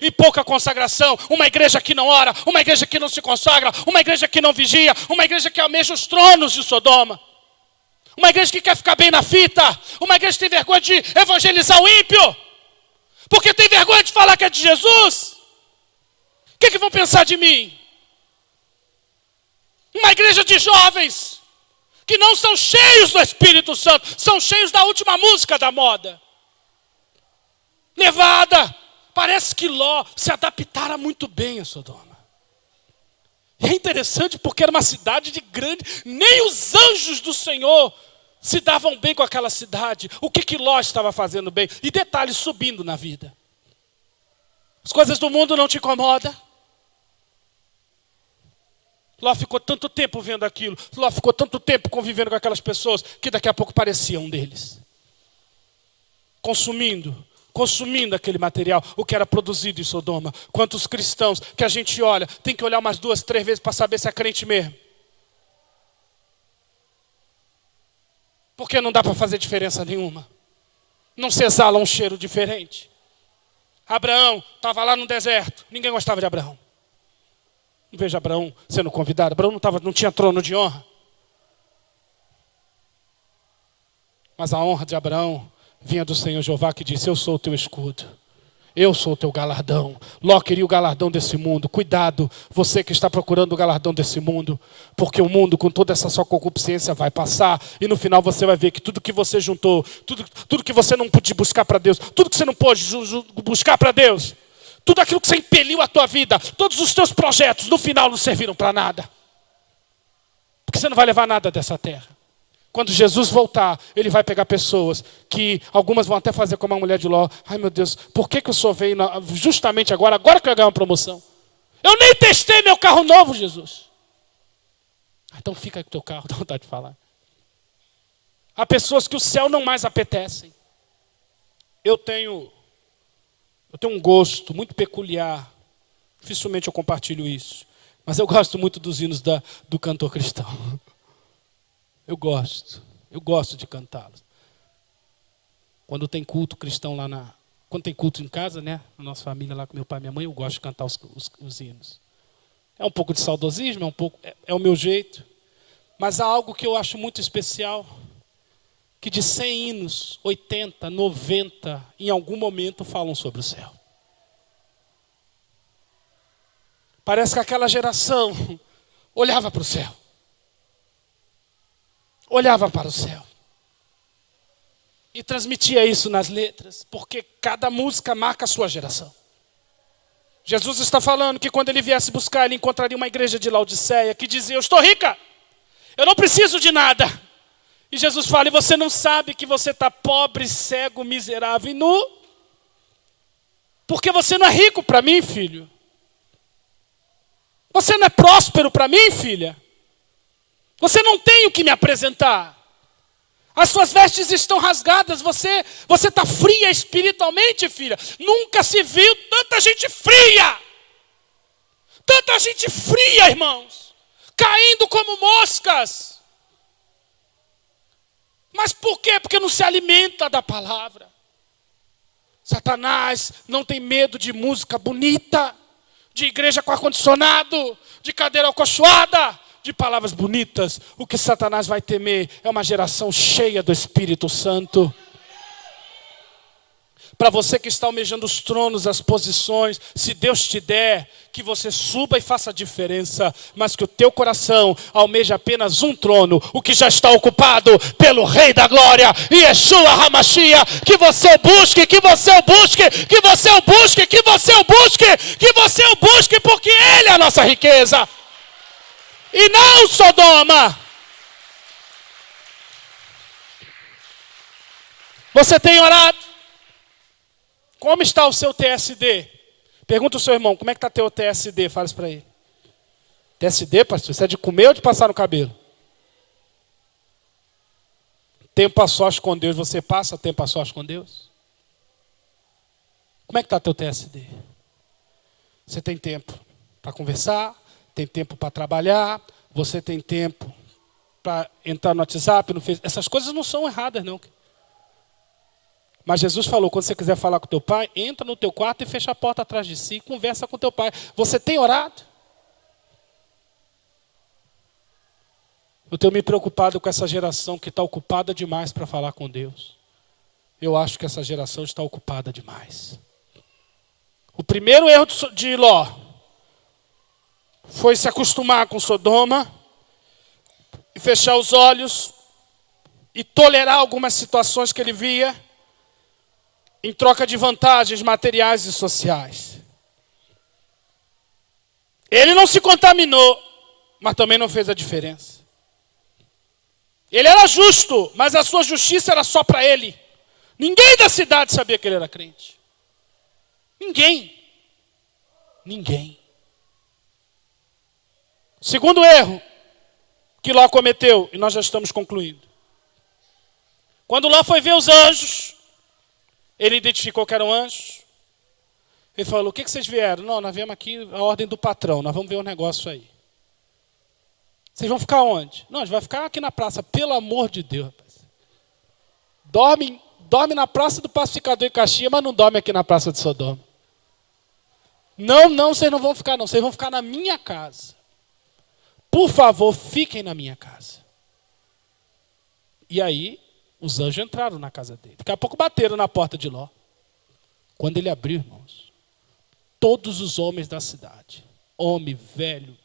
e pouca consagração. Uma igreja que não ora, uma igreja que não se consagra, uma igreja que não vigia, uma igreja que almeja os tronos de Sodoma. Uma igreja que quer ficar bem na fita, uma igreja que tem vergonha de evangelizar o ímpio, porque tem vergonha de falar que é de Jesus. O que vão pensar de mim? Uma igreja de jovens que não são cheios do Espírito Santo, são cheios da última música da moda. Levada. Parece que Ló se adaptara muito bem a Sodoma. E é interessante porque era uma cidade de grande, nem os anjos do Senhor se davam bem com aquela cidade. O que Ló estava fazendo bem? E detalhes, subindo na vida. As coisas do mundo não te incomodam. Ló ficou tanto tempo vendo aquilo, Ló ficou tanto tempo convivendo com aquelas pessoas, que daqui a pouco parecia um deles. Consumindo aquele material, o que era produzido em Sodoma. Quantos cristãos que a gente olha, tem que olhar umas 2, 3 vezes para saber se é crente mesmo. Porque não dá para fazer diferença nenhuma. Não se exala um cheiro diferente. Abraão estava lá no deserto, ninguém gostava de Abraão. Não vejo Abraão sendo convidado. Abraão não tinha trono de honra. Mas a honra de Abraão vinha do Senhor Jeová, que disse: eu sou o teu escudo. Eu sou o teu galardão. Ló queria o galardão desse mundo. Cuidado, você que está procurando o galardão desse mundo. Porque o mundo, com toda essa sua concupiscência, vai passar. E no final você vai ver que tudo que você juntou, tudo que você não pôde buscar para Deus, tudo que você não pôde buscar para Deus, tudo aquilo que você impeliu a tua vida, todos os teus projetos, no final não serviram para nada. Porque você não vai levar nada dessa terra. Quando Jesus voltar, ele vai pegar pessoas que algumas vão até fazer como a mulher de Ló. Ai meu Deus, por que o senhor veio justamente agora que eu ia ganhar uma promoção? Eu nem testei meu carro novo, Jesus. Então fica aí com o teu carro, dá vontade de falar. Há pessoas que o céu não mais apetecem. Eu tenho um gosto muito peculiar. Dificilmente eu compartilho isso. Mas eu gosto muito dos hinos do cantor cristão. Eu gosto de cantá-los. Quando tem culto cristão quando tem culto em casa, né? Na nossa família lá com meu pai e minha mãe, eu gosto de cantar os hinos. É um pouco de saudosismo, é o meu jeito. Mas há algo que eu acho muito especial, que de 100 hinos, 80, 90, em algum momento falam sobre o céu. Parece que aquela geração olhava para o céu. Olhava para o céu. E transmitia isso nas letras, porque cada música marca a sua geração. Jesus está falando que quando ele viesse buscar, ele encontraria uma igreja de Laodiceia que dizia: eu estou rica, eu não preciso de nada. E Jesus fala: e você não sabe que você está pobre, cego, miserável e nu? Porque você não é rico para mim, filho. Você não é próspero para mim, filha. Você não tem o que me apresentar. As suas vestes estão rasgadas, você está fria espiritualmente, filha. Nunca se viu tanta gente fria. Tanta gente fria, irmãos. Caindo como moscas. Mas por quê? Porque não se alimenta da palavra. Satanás não tem medo de música bonita, de igreja com ar-condicionado, de cadeira acolchoada, de palavras bonitas. O que Satanás vai temer é uma geração cheia do Espírito Santo. Para você que está almejando os tronos, as posições, se Deus te der, que você suba e faça a diferença, mas que o teu coração almeja apenas um trono, o que já está ocupado pelo Rei da Glória, Yeshua HaMashiach. Que você o busque, que você o busque, que você o busque, que você o busque, que você o busque, porque Ele é a nossa riqueza. E não Sodoma. Você tem orado? Como está o seu TSD? Pergunta ao seu irmão, como é que está teu TSD? Fala isso para ele. TSD, pastor? Isso é de comer ou de passar no cabelo? Tempo a sós com Deus, você passa tempo a sós com Deus? Como é que está teu TSD? Você tem tempo para conversar? Tem tempo para trabalhar? Você tem tempo para entrar no WhatsApp, no Facebook? Essas coisas não são erradas, não. Mas Jesus falou, quando você quiser falar com teu pai, entra no teu quarto e fecha a porta atrás de si e conversa com teu pai. Você tem orado? Eu tenho me preocupado com essa geração que está ocupada demais para falar com Deus. Eu acho que essa geração está ocupada demais. O primeiro erro de Ló foi se acostumar com Sodoma e fechar os olhos e tolerar algumas situações que ele via em troca de vantagens materiais e sociais. Ele não se contaminou, mas também não fez a diferença. Ele era justo, mas a sua justiça era só para ele. Ninguém da cidade sabia que ele era crente. Ninguém. Segundo erro que Ló cometeu, e nós já estamos concluindo. Quando Ló foi ver os anjos, ele identificou que eram anjos. Ele falou, o que vocês vieram? Não, nós viemos aqui a ordem do patrão, nós vamos ver um negócio aí. Vocês vão ficar onde? Não, a gente vai ficar aqui na praça, pelo amor de Deus. Rapaz. Dorme na praça do Pacificador em Caxias, mas não dorme aqui na praça de Sodoma. Não, vocês não vão ficar não, vocês vão ficar na minha casa. Por favor, fiquem na minha casa. E aí, os anjos entraram na casa dele. Daqui a pouco bateram na porta de Ló. Quando ele abriu, irmãos, todos os homens da cidade, homem, velho,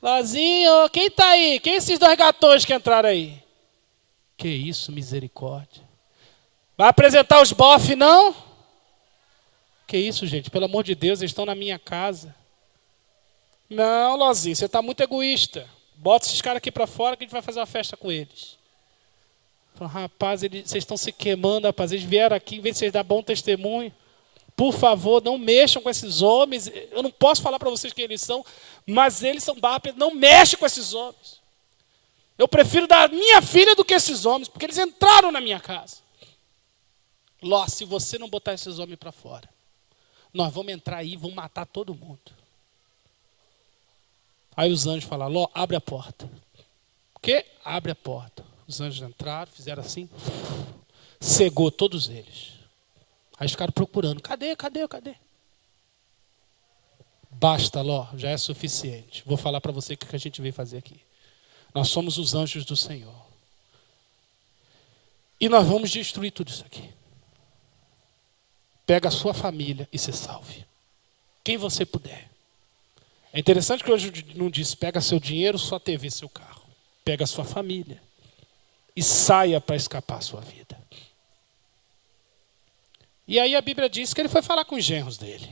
Lozinho, quem tá aí? Quem esses dois gatões que entraram aí? Que isso, misericórdia. Vai apresentar os bofs, não? Que isso, gente, pelo amor de Deus, eles estão na minha casa. Não, Lozinho, você está muito egoísta. Bota esses caras aqui para fora que a gente vai fazer uma festa com eles. Falei, rapaz, vocês estão se queimando, rapaz. Eles vieram aqui, em vez de vocês dar bom testemunho. Por favor, não mexam com esses homens. Eu não posso falar para vocês quem eles são, mas eles são bárbaros. Não mexe com esses homens. Eu prefiro dar minha filha do que esses homens, porque eles entraram na minha casa. Ló, se você não botar esses homens para fora, nós vamos entrar aí e vamos matar todo mundo. Aí os anjos falaram, Ló, abre a porta. O quê? Abre a porta. Os anjos entraram, fizeram assim, cegou todos eles. Aí ficaram procurando, cadê? Basta, Ló, já é suficiente. Vou falar para você o que a gente veio fazer aqui. Nós somos os anjos do Senhor. E nós vamos destruir tudo isso aqui. Pega a sua família e se salve. Quem você puder. É interessante que hoje não diz, pega seu dinheiro, sua TV, seu carro. Pega a sua família. E saia para escapar a sua vida. E aí a Bíblia diz que ele foi falar com os genros dele.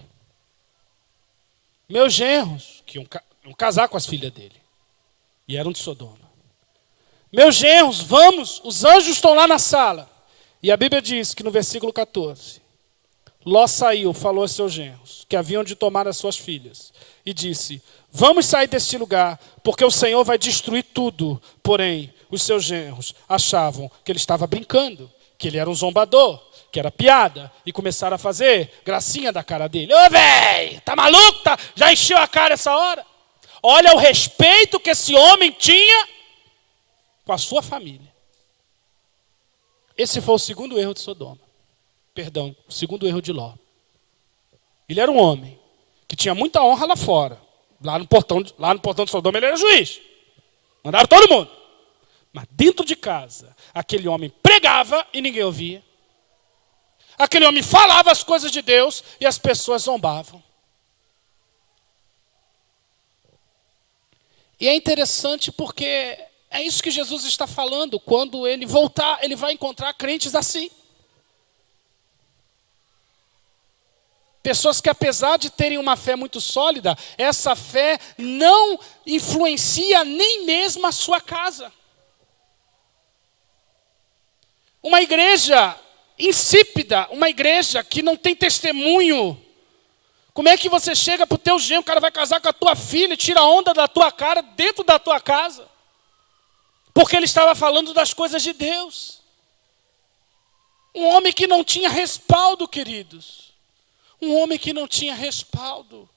Meus genros, que iam casar com as filhas dele. E eram de Sodoma. Meus genros, vamos, os anjos estão lá na sala. E a Bíblia diz que no versículo 14, Ló saiu, falou aos seus genros, que haviam de tomar as suas filhas, e disse, vamos sair deste lugar, porque o Senhor vai destruir tudo. Porém, os seus genros achavam que ele estava brincando, que ele era um zombador, que era piada, e começaram a fazer gracinha da cara dele. Ô, véi, tá maluco? Já encheu a cara essa hora? Olha o respeito que esse homem tinha com a sua família. Esse foi o segundo erro de Sodoma. Perdão, o segundo erro de Ló. Ele era um homem que tinha muita honra lá fora. Lá no portão de Sodoma ele era juiz. Mandaram todo mundo. Mas dentro de casa, aquele homem pregava e ninguém ouvia. Aquele homem falava as coisas de Deus e as pessoas zombavam. E é interessante porque é isso que Jesus está falando. Quando ele voltar, ele vai encontrar crentes assim. Pessoas que, apesar de terem uma fé muito sólida, essa fé não influencia nem mesmo a sua casa. Uma igreja insípida, uma igreja que não tem testemunho. Como é que você chega para o teu genro, o cara vai casar com a tua filha e tira a onda da tua cara dentro da tua casa? Porque ele estava falando das coisas de Deus. Um homem que não tinha respaldo, queridos. Um homem que não tinha respaldo.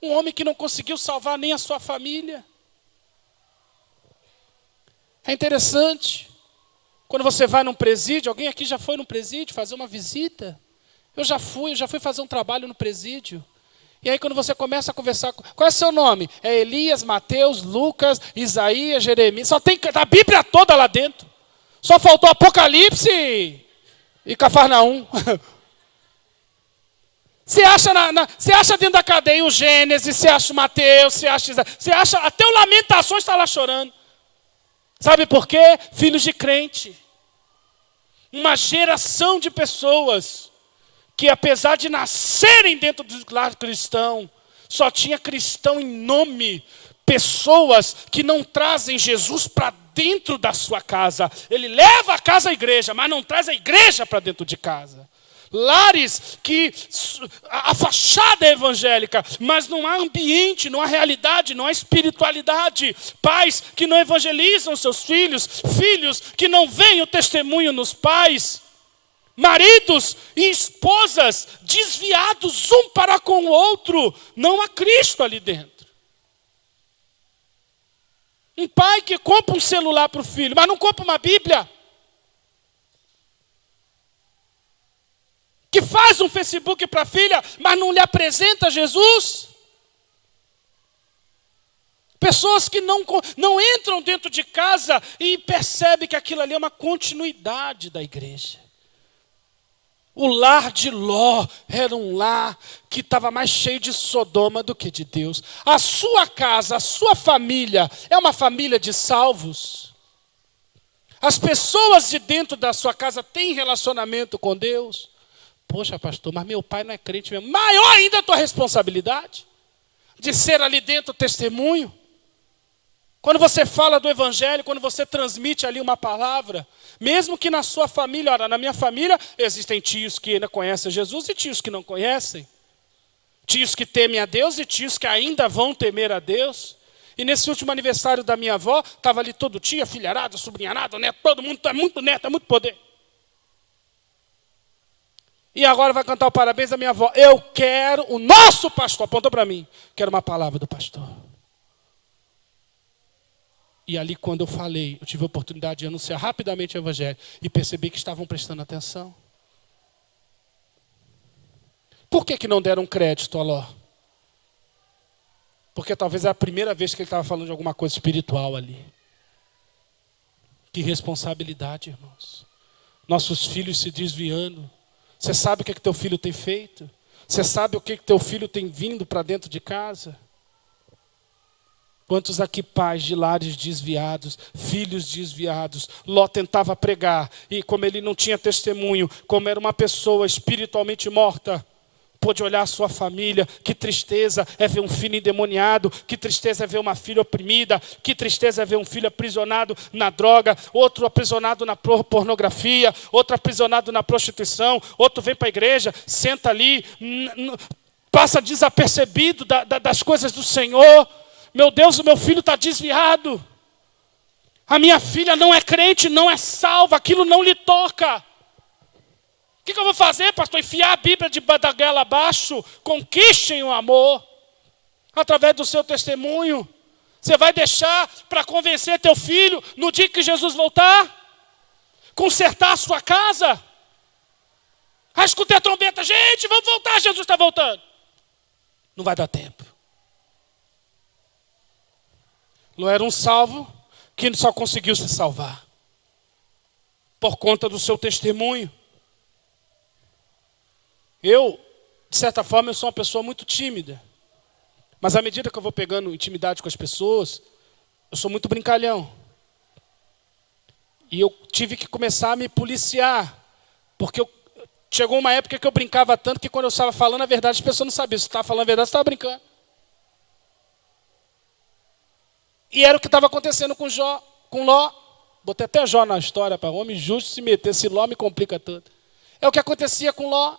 Um homem que não conseguiu salvar nem a sua família. É interessante. Quando você vai num presídio, alguém aqui já foi num presídio fazer uma visita? Eu já fui fazer um trabalho no presídio. E aí quando você começa a conversar, qual é o seu nome? É Elias, Mateus, Lucas, Isaías, Jeremias. Só tem a Bíblia toda lá dentro. Só faltou Apocalipse e Cafarnaum. Você acha dentro da cadeia o Gênesis, você acha o Mateus, você acha até o Lamentações está lá chorando. Sabe por quê? Filhos de crente. Uma geração de pessoas que, apesar de nascerem dentro do lar cristão, só tinha cristão em nome. Pessoas que não trazem Jesus para dentro da sua casa. Ele leva a casa à igreja, mas não traz a igreja para dentro de casa. Lares que a fachada é evangélica, mas não há ambiente, não há realidade, não há espiritualidade. Pais que não evangelizam seus filhos, filhos que não veem o testemunho nos pais. Maridos e esposas desviados um para com o outro, não há Cristo ali dentro. Um pai que compra um celular para o filho, mas não compra uma Bíblia. Que faz um Facebook para a filha, mas não lhe apresenta Jesus. Pessoas que não entram dentro de casa e percebem que aquilo ali é uma continuidade da igreja. O lar de Ló era um lar que estava mais cheio de Sodoma do que de Deus. A sua casa, a sua família é uma família de salvos. As pessoas de dentro da sua casa têm relacionamento com Deus. Poxa, pastor, mas meu pai não é crente mesmo. Maior ainda a tua responsabilidade de ser ali dentro testemunho. Quando você fala do evangelho, quando você transmite ali uma palavra, mesmo que na sua família, ora, na minha família, existem tios que ainda conhecem Jesus e tios que não conhecem. Tios que temem a Deus e tios que ainda vão temer a Deus. E nesse último aniversário da minha avó, estava ali todo tia, filharada, sobrinharada, neto, todo mundo, é muito neto, é muito poder. E agora vai cantar o parabéns da minha avó. Eu quero, o nosso pastor, apontou para mim, quero uma palavra do pastor. E ali quando eu falei, eu tive a oportunidade de anunciar rapidamente o evangelho e percebi que estavam prestando atenção. Por que não deram crédito a Ló? Porque talvez era a primeira vez que ele estava falando de alguma coisa espiritual ali. Que responsabilidade, irmãos. Nossos filhos se desviando. Você sabe o que teu filho tem feito? Você sabe o que teu filho tem vindo para dentro de casa? Quantos aqui pais de lares desviados, filhos desviados, Ló tentava pregar, e como ele não tinha testemunho, como era uma pessoa espiritualmente morta, pôde olhar a sua família, que tristeza é ver um filho endemoniado, que tristeza é ver uma filha oprimida, que tristeza é ver um filho aprisionado na droga, outro aprisionado na pornografia, outro aprisionado na prostituição, outro vem para a igreja, senta ali, passa desapercebido das coisas do Senhor. Meu Deus, o meu filho está desviado. A minha filha não é crente, não é salva, aquilo não lhe toca. O que eu vou fazer, pastor? Enfiar a Bíblia da goela abaixo? Conquistem o amor através do seu testemunho. Você vai deixar para convencer teu filho no dia que Jesus voltar? Consertar a sua casa? Ah, escutei a trombeta, gente, vamos voltar, Jesus está voltando. Não vai dar tempo. Não era um salvo que só conseguiu se salvar por conta do seu testemunho. Eu, de certa forma, eu sou uma pessoa muito tímida. Mas à medida que eu vou pegando intimidade com as pessoas, eu sou muito brincalhão. E eu tive que começar a me policiar. Porque chegou uma época que eu brincava tanto que quando eu estava falando a verdade, as pessoas não sabiam. Se estava falando a verdade, você estava brincando. E era o que estava acontecendo com Ló. Botei até Jó na história, para homem justo se meter, se Ló me complica tanto. É o que acontecia com Ló.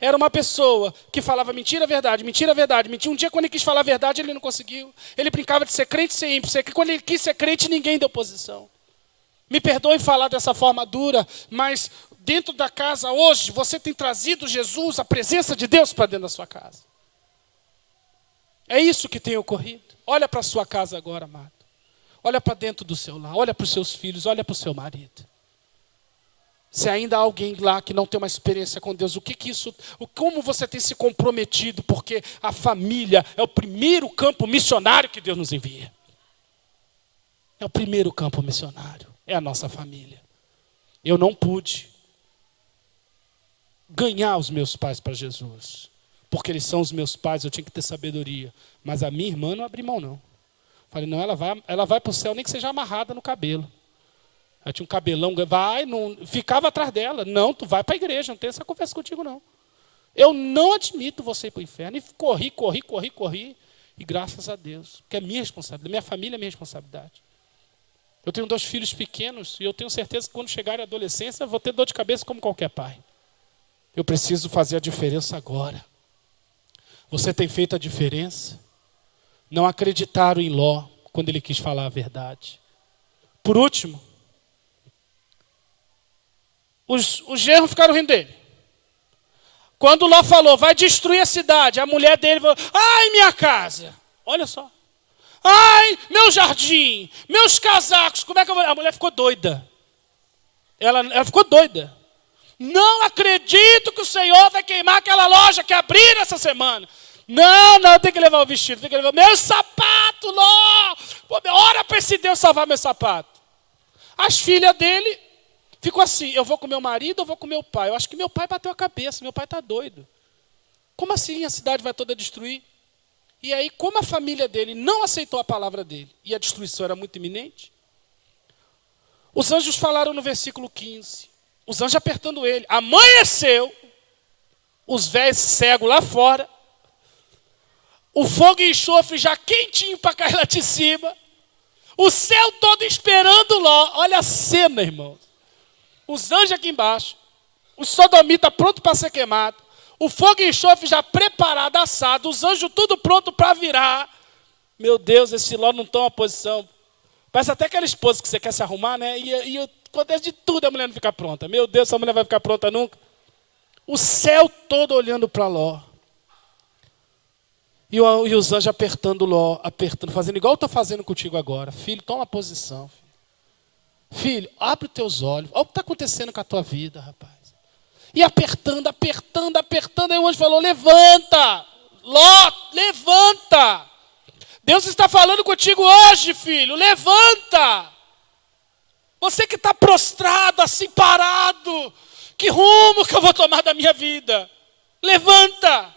Era uma pessoa que falava mentira, verdade, mentira, verdade, mentira. Um dia, quando ele quis falar a verdade, ele não conseguiu. Ele brincava de ser crente e ser ímpio. Quando ele quis ser crente, ninguém deu posição. Me perdoe falar dessa forma dura, mas dentro da casa hoje, você tem trazido Jesus, a presença de Deus para dentro da sua casa. É isso que tem ocorrido. Olha para a sua casa agora, amado. Olha para dentro do seu lar, olha para os seus filhos, olha para o seu marido. Se ainda há alguém lá que não tem uma experiência com Deus, como você tem se comprometido? Porque a família é o primeiro campo missionário que Deus nos envia. É o primeiro campo missionário, é a nossa família. Eu não pude ganhar os meus pais para Jesus, porque eles são os meus pais, eu tinha que ter sabedoria. Mas a minha irmã não abriu mão, não. Falei, não, ela vai para o céu, nem que seja amarrada no cabelo. Ela tinha um cabelão, ficava atrás dela. Não, tu vai para a igreja, não tem essa conversa contigo, não. Eu não admito você ir para o inferno. E corri. E graças a Deus, porque é minha responsabilidade, minha família é minha responsabilidade. Eu tenho 2 filhos pequenos e eu tenho certeza que quando chegarem à adolescência, eu vou ter dor de cabeça como qualquer pai. Eu preciso fazer a diferença agora. Você tem feito a diferença? Não acreditaram em Ló quando ele quis falar a verdade. Por último, os genros ficaram rindo dele. Quando Ló falou, vai destruir a cidade, a mulher dele falou, ai, minha casa. Olha só. Ai, meu jardim, meus casacos, como é que eu vou... A mulher ficou doida. Ela ficou doida. Não acredito que o Senhor vai queimar aquela loja que abriram essa semana. Não, tem que levar o vestido, tem que levar meu sapato, Ló. Ora para esse Deus salvar meu sapato. As filhas dele ficam assim, eu vou com meu marido ou vou com meu pai? Eu acho que meu pai bateu a cabeça, meu pai está doido. Como assim a cidade vai toda destruir? E aí, como a família dele não aceitou a palavra dele, e a destruição era muito iminente, os anjos falaram no versículo 15, os anjos apertando ele, amanheceu, os velhos cegos lá fora, o fogo e enxofre já quentinho para cair lá de cima, o céu todo esperando Ló. Olha a cena, irmãos. Os anjos aqui embaixo, os sodomitas prontos para ser queimados, o fogo e enxofre já preparado, assado, os anjos tudo pronto para virar. Meu Deus, esse Ló não toma posição. Parece até aquela esposa que você quer se arrumar, né? E acontece de tudo, a mulher não fica pronta. Meu Deus, essa mulher vai ficar pronta nunca. O céu todo olhando para Ló. E os anjos apertando Ló, apertando, fazendo igual eu estou fazendo contigo agora. Filho, toma posição. Filho, abre os teus olhos. Olha o que está acontecendo com a tua vida, rapaz. E apertando. Aí o anjo falou, levanta. Ló, levanta. Deus está falando contigo hoje, filho. Levanta. Você que está prostrado, assim, parado. Que rumo que eu vou tomar da minha vida? Levanta.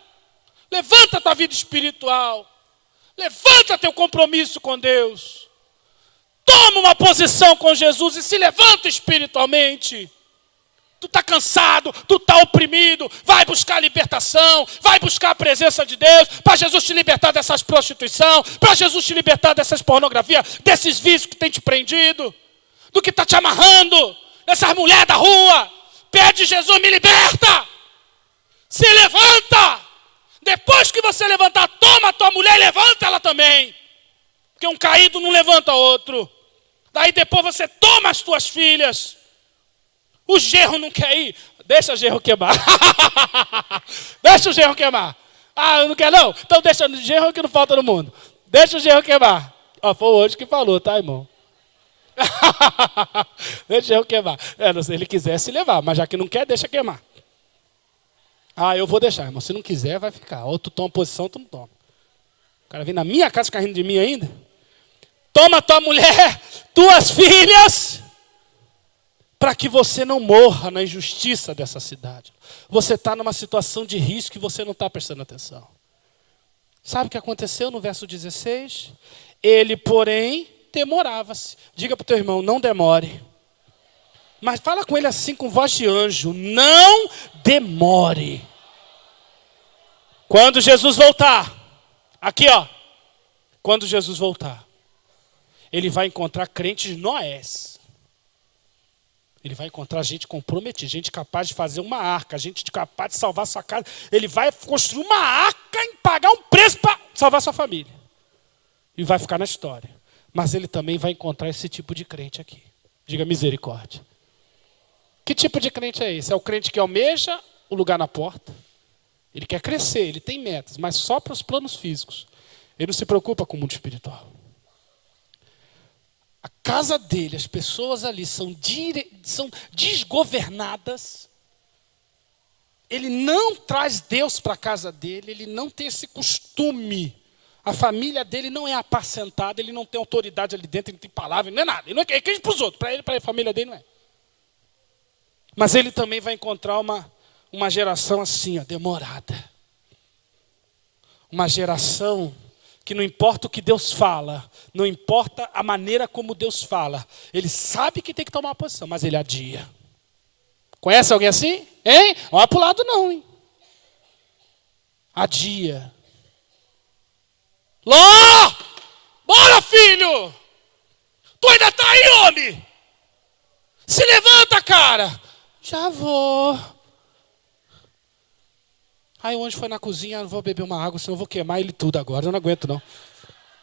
Levanta a tua vida espiritual. Levanta teu compromisso com Deus. Toma uma posição com Jesus e se levanta espiritualmente. Tu está cansado, tu está oprimido, vai buscar libertação, vai buscar a presença de Deus, para Jesus te libertar dessas prostituição, para Jesus te libertar dessas pornografias, desses vícios que tem te prendido, do que está te amarrando, dessas mulheres da rua. Pede Jesus, me liberta. Se levanta. Depois que você levantar, toma a tua mulher e levanta ela também. Porque um caído não levanta outro. Daí depois você toma as tuas filhas. O genro não quer ir? Deixa o genro queimar. Deixa o genro queimar. Ah, não quer não? Então deixa o genro que não falta no mundo. Deixa o genro queimar. Ó, foi o anjo que falou, tá, irmão? Deixa o genro queimar. Se ele quiser se levar, mas já que não quer, deixa queimar. Ah, eu vou deixar, irmão. Se não quiser, vai ficar. Ou tu toma posição, tu não toma. O cara vem na minha casa ficar rindo de mim ainda. Toma tua mulher, tuas filhas, para que você não morra na injustiça dessa cidade. Você está numa situação de risco e você não está prestando atenção. Sabe o que aconteceu no verso 16? Ele, porém, demorava-se. Diga para o teu irmão, não demore. Mas fala com ele assim, com voz de anjo. Não demore. Quando Jesus voltar. Aqui, ó. Quando Jesus voltar. Ele vai encontrar crentes noés. Ele vai encontrar gente comprometida, gente capaz de fazer uma arca, gente capaz de salvar sua casa. Ele vai construir uma arca e pagar um preço para salvar sua família. E vai ficar na história. Mas ele também vai encontrar esse tipo de crente aqui. Diga misericórdia. Que tipo de crente é esse? É o crente que almeja o lugar na porta. Ele quer crescer, ele tem metas, mas só para os planos físicos. Ele não se preocupa com o mundo espiritual. A casa dele, as pessoas ali são desgovernadas. Ele não traz Deus para a casa dele, ele não tem esse costume. A família dele não é apacentada, ele não tem autoridade ali dentro, ele não tem palavra, não é nada. Ele não é queijo para os outros, para a família dele não é. Mas ele também vai encontrar uma geração assim, ó, demorada. Uma geração que não importa o que Deus fala, não importa a maneira como Deus fala, ele sabe que tem que tomar uma posição, mas ele adia. Conhece alguém assim? Hein? Não vai para o lado não, hein? Adia. Ló! Bora, filho! Tu ainda está aí, homem? Se levanta, cara! Já vou. Aí o anjo foi na cozinha, vou beber uma água, senão eu vou queimar ele tudo agora, eu não aguento não.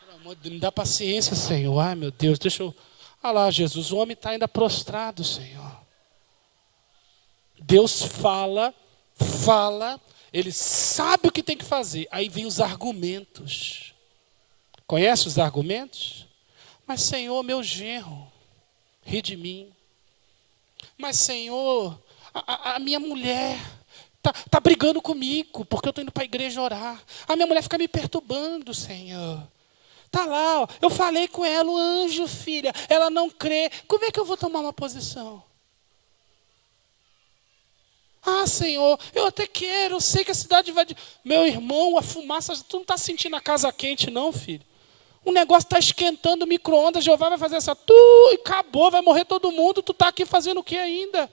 Pelo amor de Deus, me dá paciência, Senhor. Ai, meu Deus, deixa eu... Ah lá, Jesus, o homem está ainda prostrado, Senhor. Deus fala, ele sabe o que tem que fazer. Aí vem os argumentos. Conhece os argumentos? Mas, Senhor, meu genro, ri de mim. Mas, Senhor, a minha mulher tá brigando comigo, porque eu estou indo para a igreja orar. A minha mulher fica me perturbando, Senhor. Está lá, ó, eu falei com ela, o anjo, filha, ela não crê. Como é que eu vou tomar uma posição? Ah, Senhor, eu até quero, eu sei que a cidade vai... Meu irmão, a fumaça, tu não está sentindo a casa quente não, filho. O negócio está esquentando, o micro-ondas, Jeová vai fazer essa... e acabou, vai morrer todo mundo, tu está aqui fazendo o que ainda?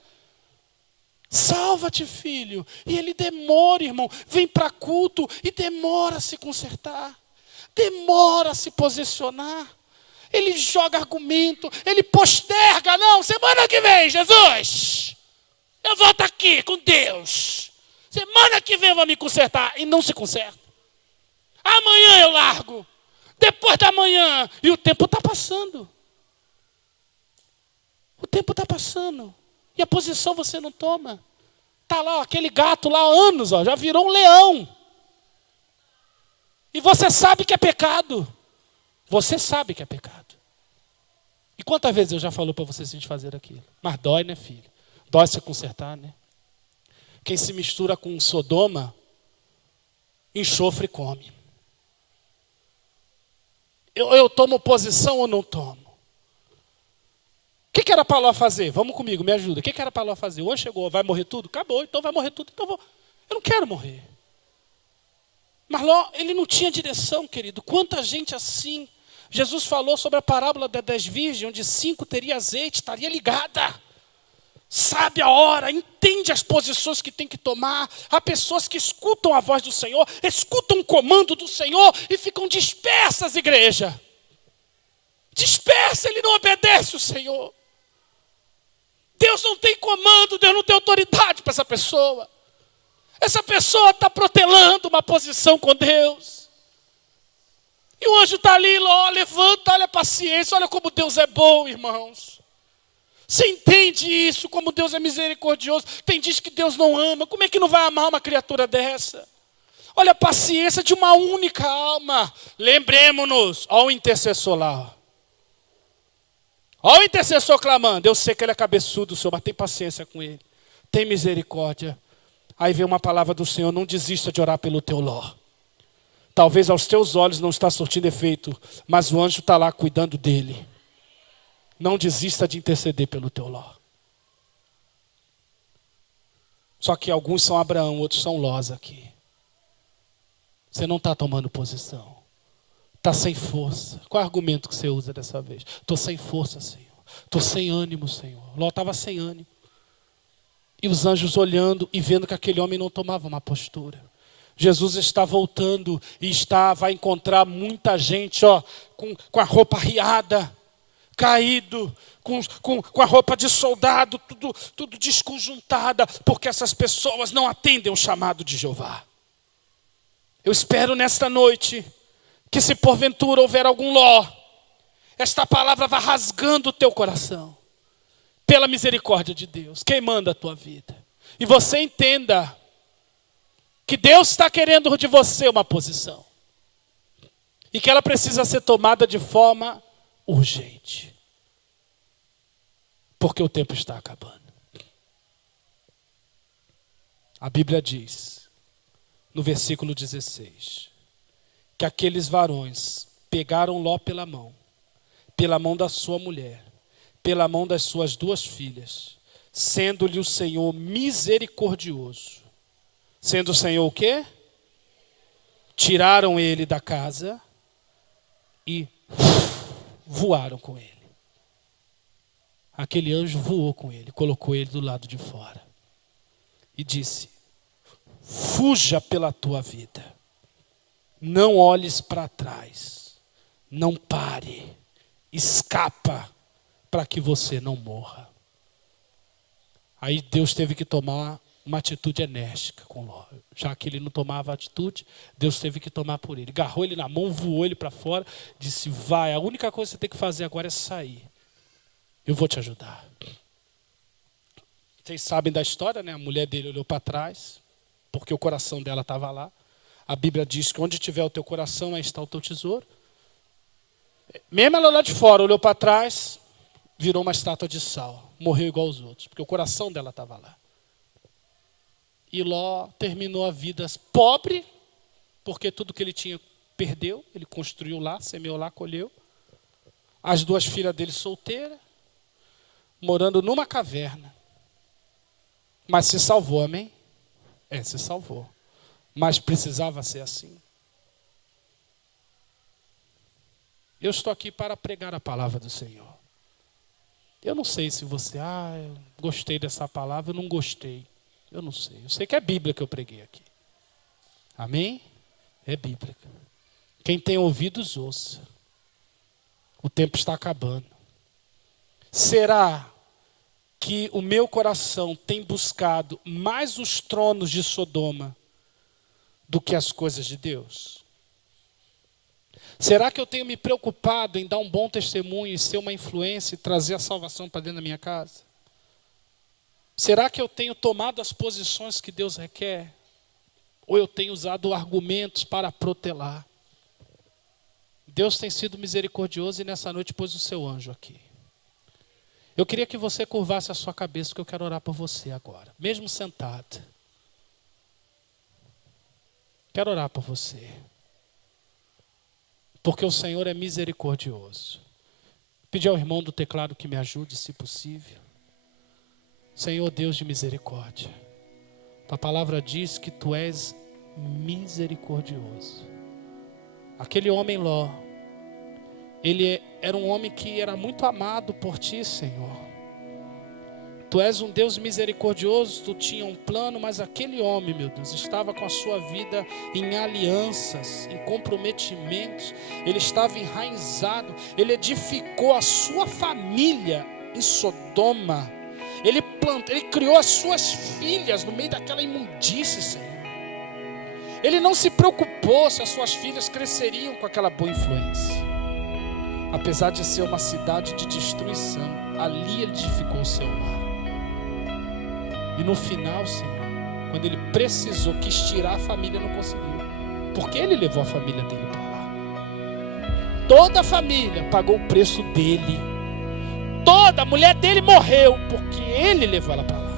Salva-te, filho. E ele demora, irmão, vem para culto e demora a se consertar. Demora a se posicionar. Ele joga argumento, ele posterga. Não, semana que vem, Jesus, eu volto aqui com Deus. Semana que vem eu vou me consertar. E não se conserta. Amanhã eu largo. Depois da manhã. E o tempo está passando. O tempo está passando. E a posição você não toma. Está lá, ó, aquele gato lá há anos, ó, já virou um leão. E você sabe que é pecado. Você sabe que é pecado. E quantas vezes eu já falou para você se desfazer aquilo? Mas dói, né, filho? Dói se consertar, né? Quem se mistura com Sodoma, enxofre come. Eu tomo posição ou não tomo? O que era para Ló fazer? Vamos comigo, me ajuda. O que era para Ló fazer? O anjo chegou, vai morrer tudo? Acabou, então vai morrer tudo. Então eu não quero morrer. Mas Ló, ele não tinha direção, querido. Quanta gente assim. Jesus falou sobre a parábola das 10 virgens, onde 5 teria azeite, estaria ligada. Sabe a hora, entende as posições que tem que tomar. Há pessoas que escutam a voz do Senhor, escutam o comando do Senhor e ficam dispersas, igreja. Dispersa, ele não obedece o Senhor. Deus não tem comando, Deus não tem autoridade para essa pessoa. Essa pessoa está protelando uma posição com Deus. E o anjo está ali, ó, levanta, olha a paciência, olha como Deus é bom, irmãos. Você entende isso, como Deus é misericordioso. Tem diz que Deus não ama, como é que não vai amar uma criatura dessa? Olha a paciência de uma única alma. Lembremos-nos, ó o intercessor lá. Ó o intercessor clamando, eu sei que ele é cabeçudo, Senhor, mas tem paciência com ele. Tem misericórdia. Aí vem uma palavra do Senhor, não desista de orar pelo teu Ló. Talvez aos teus olhos não está surtindo efeito, mas o anjo está lá cuidando dele. Não desista de interceder pelo teu Ló. Só que alguns são Abraão, outros são Lós aqui. Você não está tomando posição. Está sem força. Qual é o argumento que você usa dessa vez? Estou sem força, Senhor. Estou sem ânimo, Senhor. Ló estava sem ânimo. E os anjos olhando e vendo que aquele homem não tomava uma postura. Jesus está voltando e vai encontrar muita gente, ó, com a roupa arriada, caído, com a roupa de soldado, tudo desconjuntada, porque essas pessoas não atendem o chamado de Jeová. Eu espero nesta noite que, se porventura houver algum Ló, esta palavra vá rasgando o teu coração, pela misericórdia de Deus, queimando a tua vida. E você entenda que Deus está querendo de você uma posição. E que ela precisa ser tomada de forma urgente. Porque o tempo está acabando. A Bíblia diz, no versículo 16, que aqueles varões pegaram Ló pela mão da sua mulher, pela mão das suas 2 filhas, sendo-lhe o Senhor misericordioso. Sendo o Senhor o quê? Tiraram ele da casa e voaram com ele. Aquele anjo voou com ele, colocou ele do lado de fora e disse: fuja pela tua vida, não olhes para trás, não pare, escapa para que você não morra. Aí Deus teve que tomar uma atitude enérgica com Ló. Já que ele não tomava atitude, Deus teve que tomar por ele. Agarrou ele na mão, voou ele para fora, disse: vai, a única coisa que você tem que fazer agora é sair. Eu vou te ajudar. Vocês sabem da história, né? A mulher dele olhou para trás, porque o coração dela estava lá. A Bíblia diz que onde tiver o teu coração, aí está o teu tesouro. Mesmo ela lá de fora, olhou para trás, virou uma estátua de sal. Morreu igual aos outros, porque o coração dela estava lá. E Ló terminou a vida pobre, porque tudo que ele tinha perdeu. Ele construiu lá, semeou lá, colheu. As 2 filhas dele solteiras, morando numa caverna. Mas se salvou, amém? Se salvou. Mas precisava ser assim. Eu estou aqui para pregar a palavra do Senhor. Eu não sei se você, eu gostei dessa palavra, eu não gostei. Eu não sei. Eu sei que é Bíblia que eu preguei aqui. Amém? É Bíblia. Quem tem ouvidos, ouça. O tempo está acabando. Será que o meu coração tem buscado mais os tronos de Sodoma do que as coisas de Deus? Será que eu tenho me preocupado em dar um bom testemunho e ser uma influência e trazer a salvação para dentro da minha casa? Será que eu tenho tomado as posições que Deus requer? Ou eu tenho usado argumentos para protelar? Deus tem sido misericordioso e nessa noite pôs o seu anjo aqui. Eu queria que você curvasse a sua cabeça, porque eu quero orar por você agora, mesmo sentado. Quero orar por você. Porque o Senhor é misericordioso. Pedir ao irmão do teclado que me ajude, se possível. Senhor Deus de misericórdia, tua palavra diz que tu és misericordioso. Aquele homem Ló, ele era um homem que era muito amado por ti, Senhor. Tu és um Deus misericordioso, tu tinha um plano, mas aquele homem, meu Deus, estava com a sua vida em alianças, em comprometimentos. Ele estava enraizado, ele edificou a sua família em Sodoma. Ele criou as suas filhas no meio daquela imundície, Senhor. Ele não se preocupou se as suas filhas cresceriam com aquela boa influência. Apesar de ser uma cidade de destruição, ali ele edificou o seu lar. E no final, Senhor, quando ele precisou, quis tirar a família, não conseguiu. Porque ele levou a família dele para lá. Toda a família pagou o preço dele. Toda a mulher dele morreu porque ele levou ela para lá.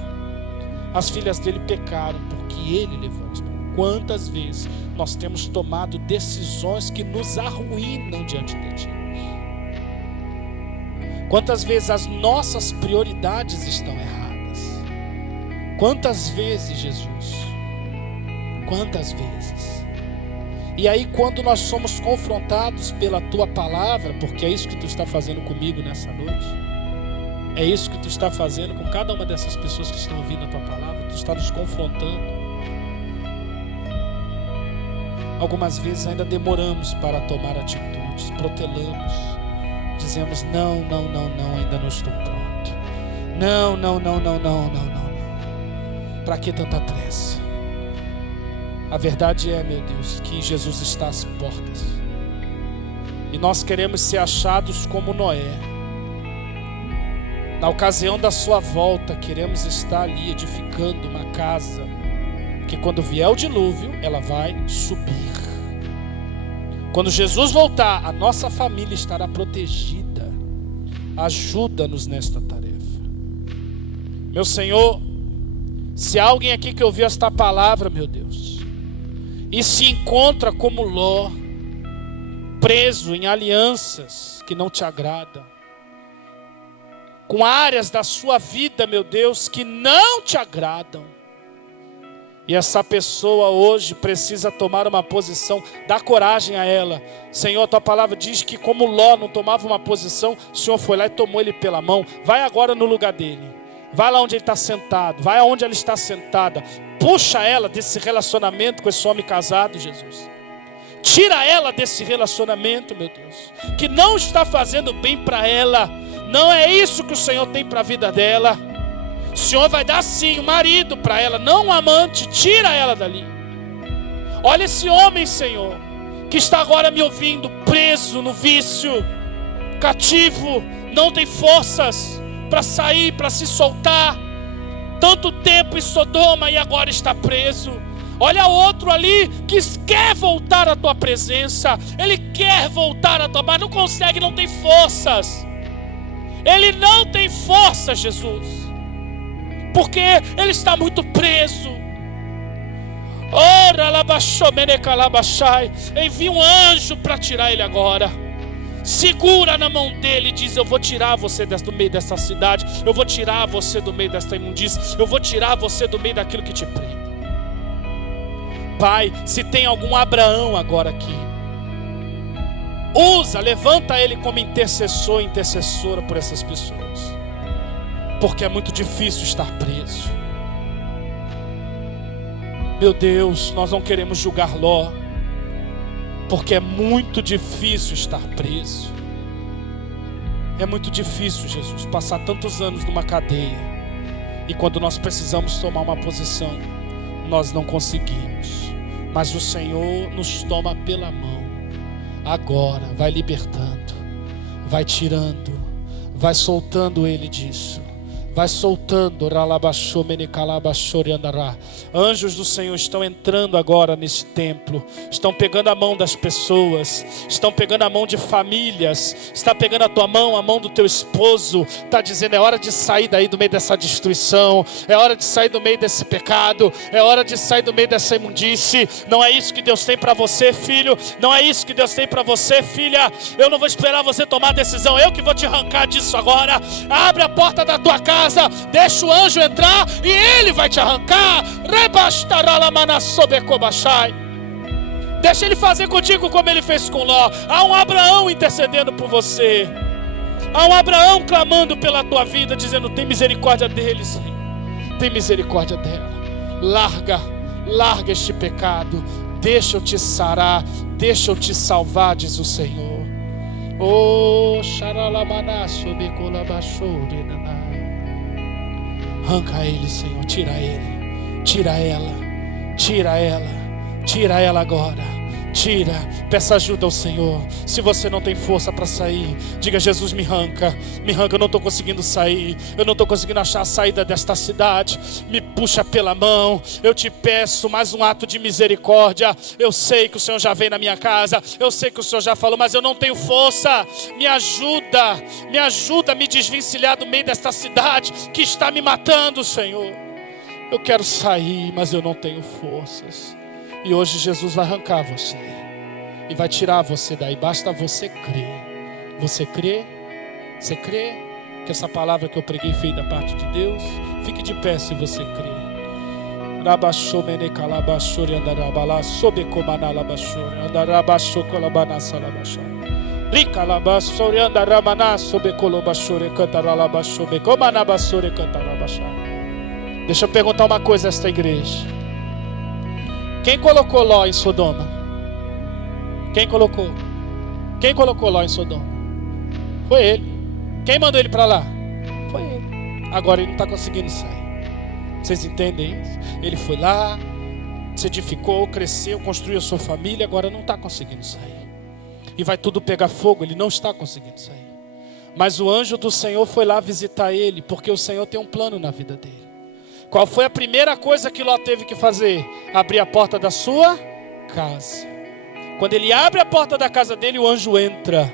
As filhas dele pecaram porque ele levou elas para lá. Quantas vezes nós temos tomado decisões que nos arruinam diante de ti? Quantas vezes as nossas prioridades estão erradas? Quantas vezes, Jesus? Quantas vezes? E aí quando nós somos confrontados pela tua palavra, porque é isso que tu está fazendo comigo nessa noite, é isso que tu está fazendo com cada uma dessas pessoas que estão ouvindo a tua palavra, tu está nos confrontando. Algumas vezes ainda demoramos para tomar atitudes, protelamos, dizemos não, ainda não estou pronto. Não. Para que tanta pressa? A verdade é, meu Deus, que Jesus está às portas. E nós queremos ser achados como Noé. Na ocasião da sua volta, queremos estar ali edificando uma casa, que quando vier o dilúvio, ela vai subir. Quando Jesus voltar, a nossa família estará protegida. Ajuda-nos nesta tarefa. Meu Senhor, se há alguém aqui que ouviu esta palavra, meu Deus, e se encontra como Ló, preso em alianças que não te agradam, com áreas da sua vida, meu Deus, que não te agradam, e essa pessoa hoje precisa tomar uma posição, dá coragem a ela. Senhor, tua palavra diz que como Ló não tomava uma posição, o Senhor foi lá e tomou ele pela mão. Vai agora no lugar dele, vai lá onde ele está sentado, vai aonde ela está sentada, puxa ela desse relacionamento com esse homem casado, Jesus. Tira ela desse relacionamento, meu Deus, que não está fazendo bem para ela. Não é isso que o Senhor tem para a vida dela. O Senhor vai dar sim um marido para ela, não um amante. Tira ela dali. Olha esse homem, Senhor, que está agora me ouvindo, preso no vício, cativo, não tem forças para sair, para se soltar. Tanto tempo em Sodoma e agora está preso. Olha outro ali que quer voltar à tua presença. Ele quer voltar à tua, mas não consegue, não tem forças. Ele não tem força, Jesus, porque ele está muito preso. Ora, labaxou, menecalabachai. Envia um anjo para tirar ele agora. Segura na mão dele e diz: eu vou tirar você do meio dessa cidade. Eu vou tirar você do meio desta imundícia. Eu vou tirar você do meio daquilo que te prende. Pai, se tem algum Abraão agora aqui, levanta ele como intercessor, intercessora por essas pessoas. Porque é muito difícil estar preso. Meu Deus, nós não queremos julgar Ló, porque é muito difícil estar preso. É muito difícil, Jesus, passar tantos anos numa cadeia, e quando nós precisamos tomar uma posição, nós não conseguimos. Mas o Senhor nos toma pela mão. Agora, vai libertando, vai tirando, vai soltando ele disso. Vai soltando. Anjos do Senhor estão entrando agora nesse templo. Estão pegando a mão das pessoas. Estão pegando a mão de famílias. Está pegando a tua mão, a mão do teu esposo. Está dizendo: é hora de sair daí do meio dessa destruição. É hora de sair do meio desse pecado. É hora de sair do meio dessa imundície. Não é isso que Deus tem para você, filho. Não é isso que Deus tem para você, filha. Eu não vou esperar você tomar a decisão. Eu que vou te arrancar disso agora. Abre a porta da tua casa. Deixa o anjo entrar e ele vai te arrancar. Deixa ele fazer contigo como ele fez com Ló. Há um Abraão intercedendo por você. Há um Abraão clamando pela tua vida, dizendo: tem misericórdia deles, tem misericórdia dela. Larga este pecado. Deixa eu te sarar, deixa eu te salvar, diz o Senhor. Arranca ele, Senhor, tira ele, tira ela agora. Tira, peça ajuda ao Senhor. Se você não tem força para sair, diga: Jesus, me arranca, eu não estou conseguindo sair. Eu não estou conseguindo achar a saída desta cidade. Me puxa pela mão. Eu te peço mais um ato de misericórdia. Eu sei que o Senhor já veio na minha casa. Eu sei que o Senhor já falou, mas eu não tenho força. Me ajuda a me desvencilhar do meio desta cidade que está me matando, Senhor. Eu quero sair, mas eu não tenho forças. E hoje Jesus vai arrancar você e vai tirar você daí. Basta você crer. Você crê? Você crê que essa palavra que eu preguei foi da parte de Deus? Fique de pé se você crê. Deixa eu perguntar uma coisa a esta igreja. Quem colocou Ló em Sodoma? Quem colocou? Quem colocou Ló em Sodoma? Foi ele. Quem mandou ele para lá? Foi ele. Agora ele não está conseguindo sair. Vocês entendem isso? Ele foi lá, se edificou, cresceu, construiu a sua família, agora não está conseguindo sair. E vai tudo pegar fogo, ele não está conseguindo sair. Mas o anjo do Senhor foi lá visitar ele, porque o Senhor tem um plano na vida dele. Qual foi a primeira coisa que Ló teve que fazer? Abrir a porta da sua casa. Quando ele abre a porta da casa dele, o anjo entra.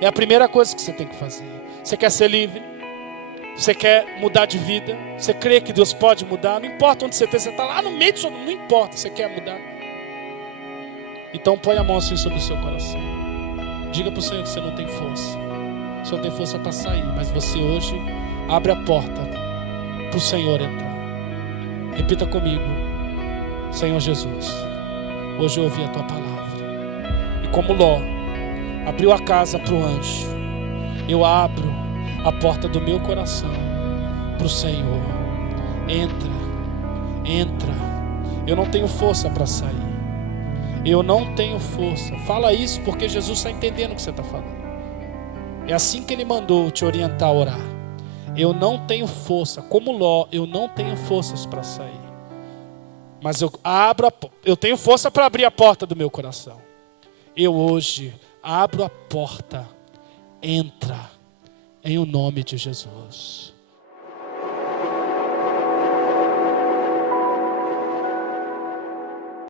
É a primeira coisa que você tem que fazer. Você quer ser livre? Você quer mudar de vida? Você crê que Deus pode mudar? Não importa onde você está. Você está lá no meio do seu... Não importa, você quer mudar. Então põe a mão assim sobre o seu coração. Diga para o Senhor que você não tem força. Você não tem força para sair. Mas você hoje abre a porta para o Senhor entrar. Repita comigo: Senhor Jesus, hoje eu ouvi a tua palavra. E como Ló abriu a casa para o anjo, eu abro a porta do meu coração para o Senhor. Entra. Eu não tenho força para sair. Eu não tenho força. Fala isso porque Jesus está entendendo o que você está falando. É assim que Ele mandou te orientar a orar. Eu não tenho força, como Ló, eu não tenho forças para sair. Mas eu tenho força para abrir a porta do meu coração. Eu hoje abro a porta. Entra em o nome de Jesus.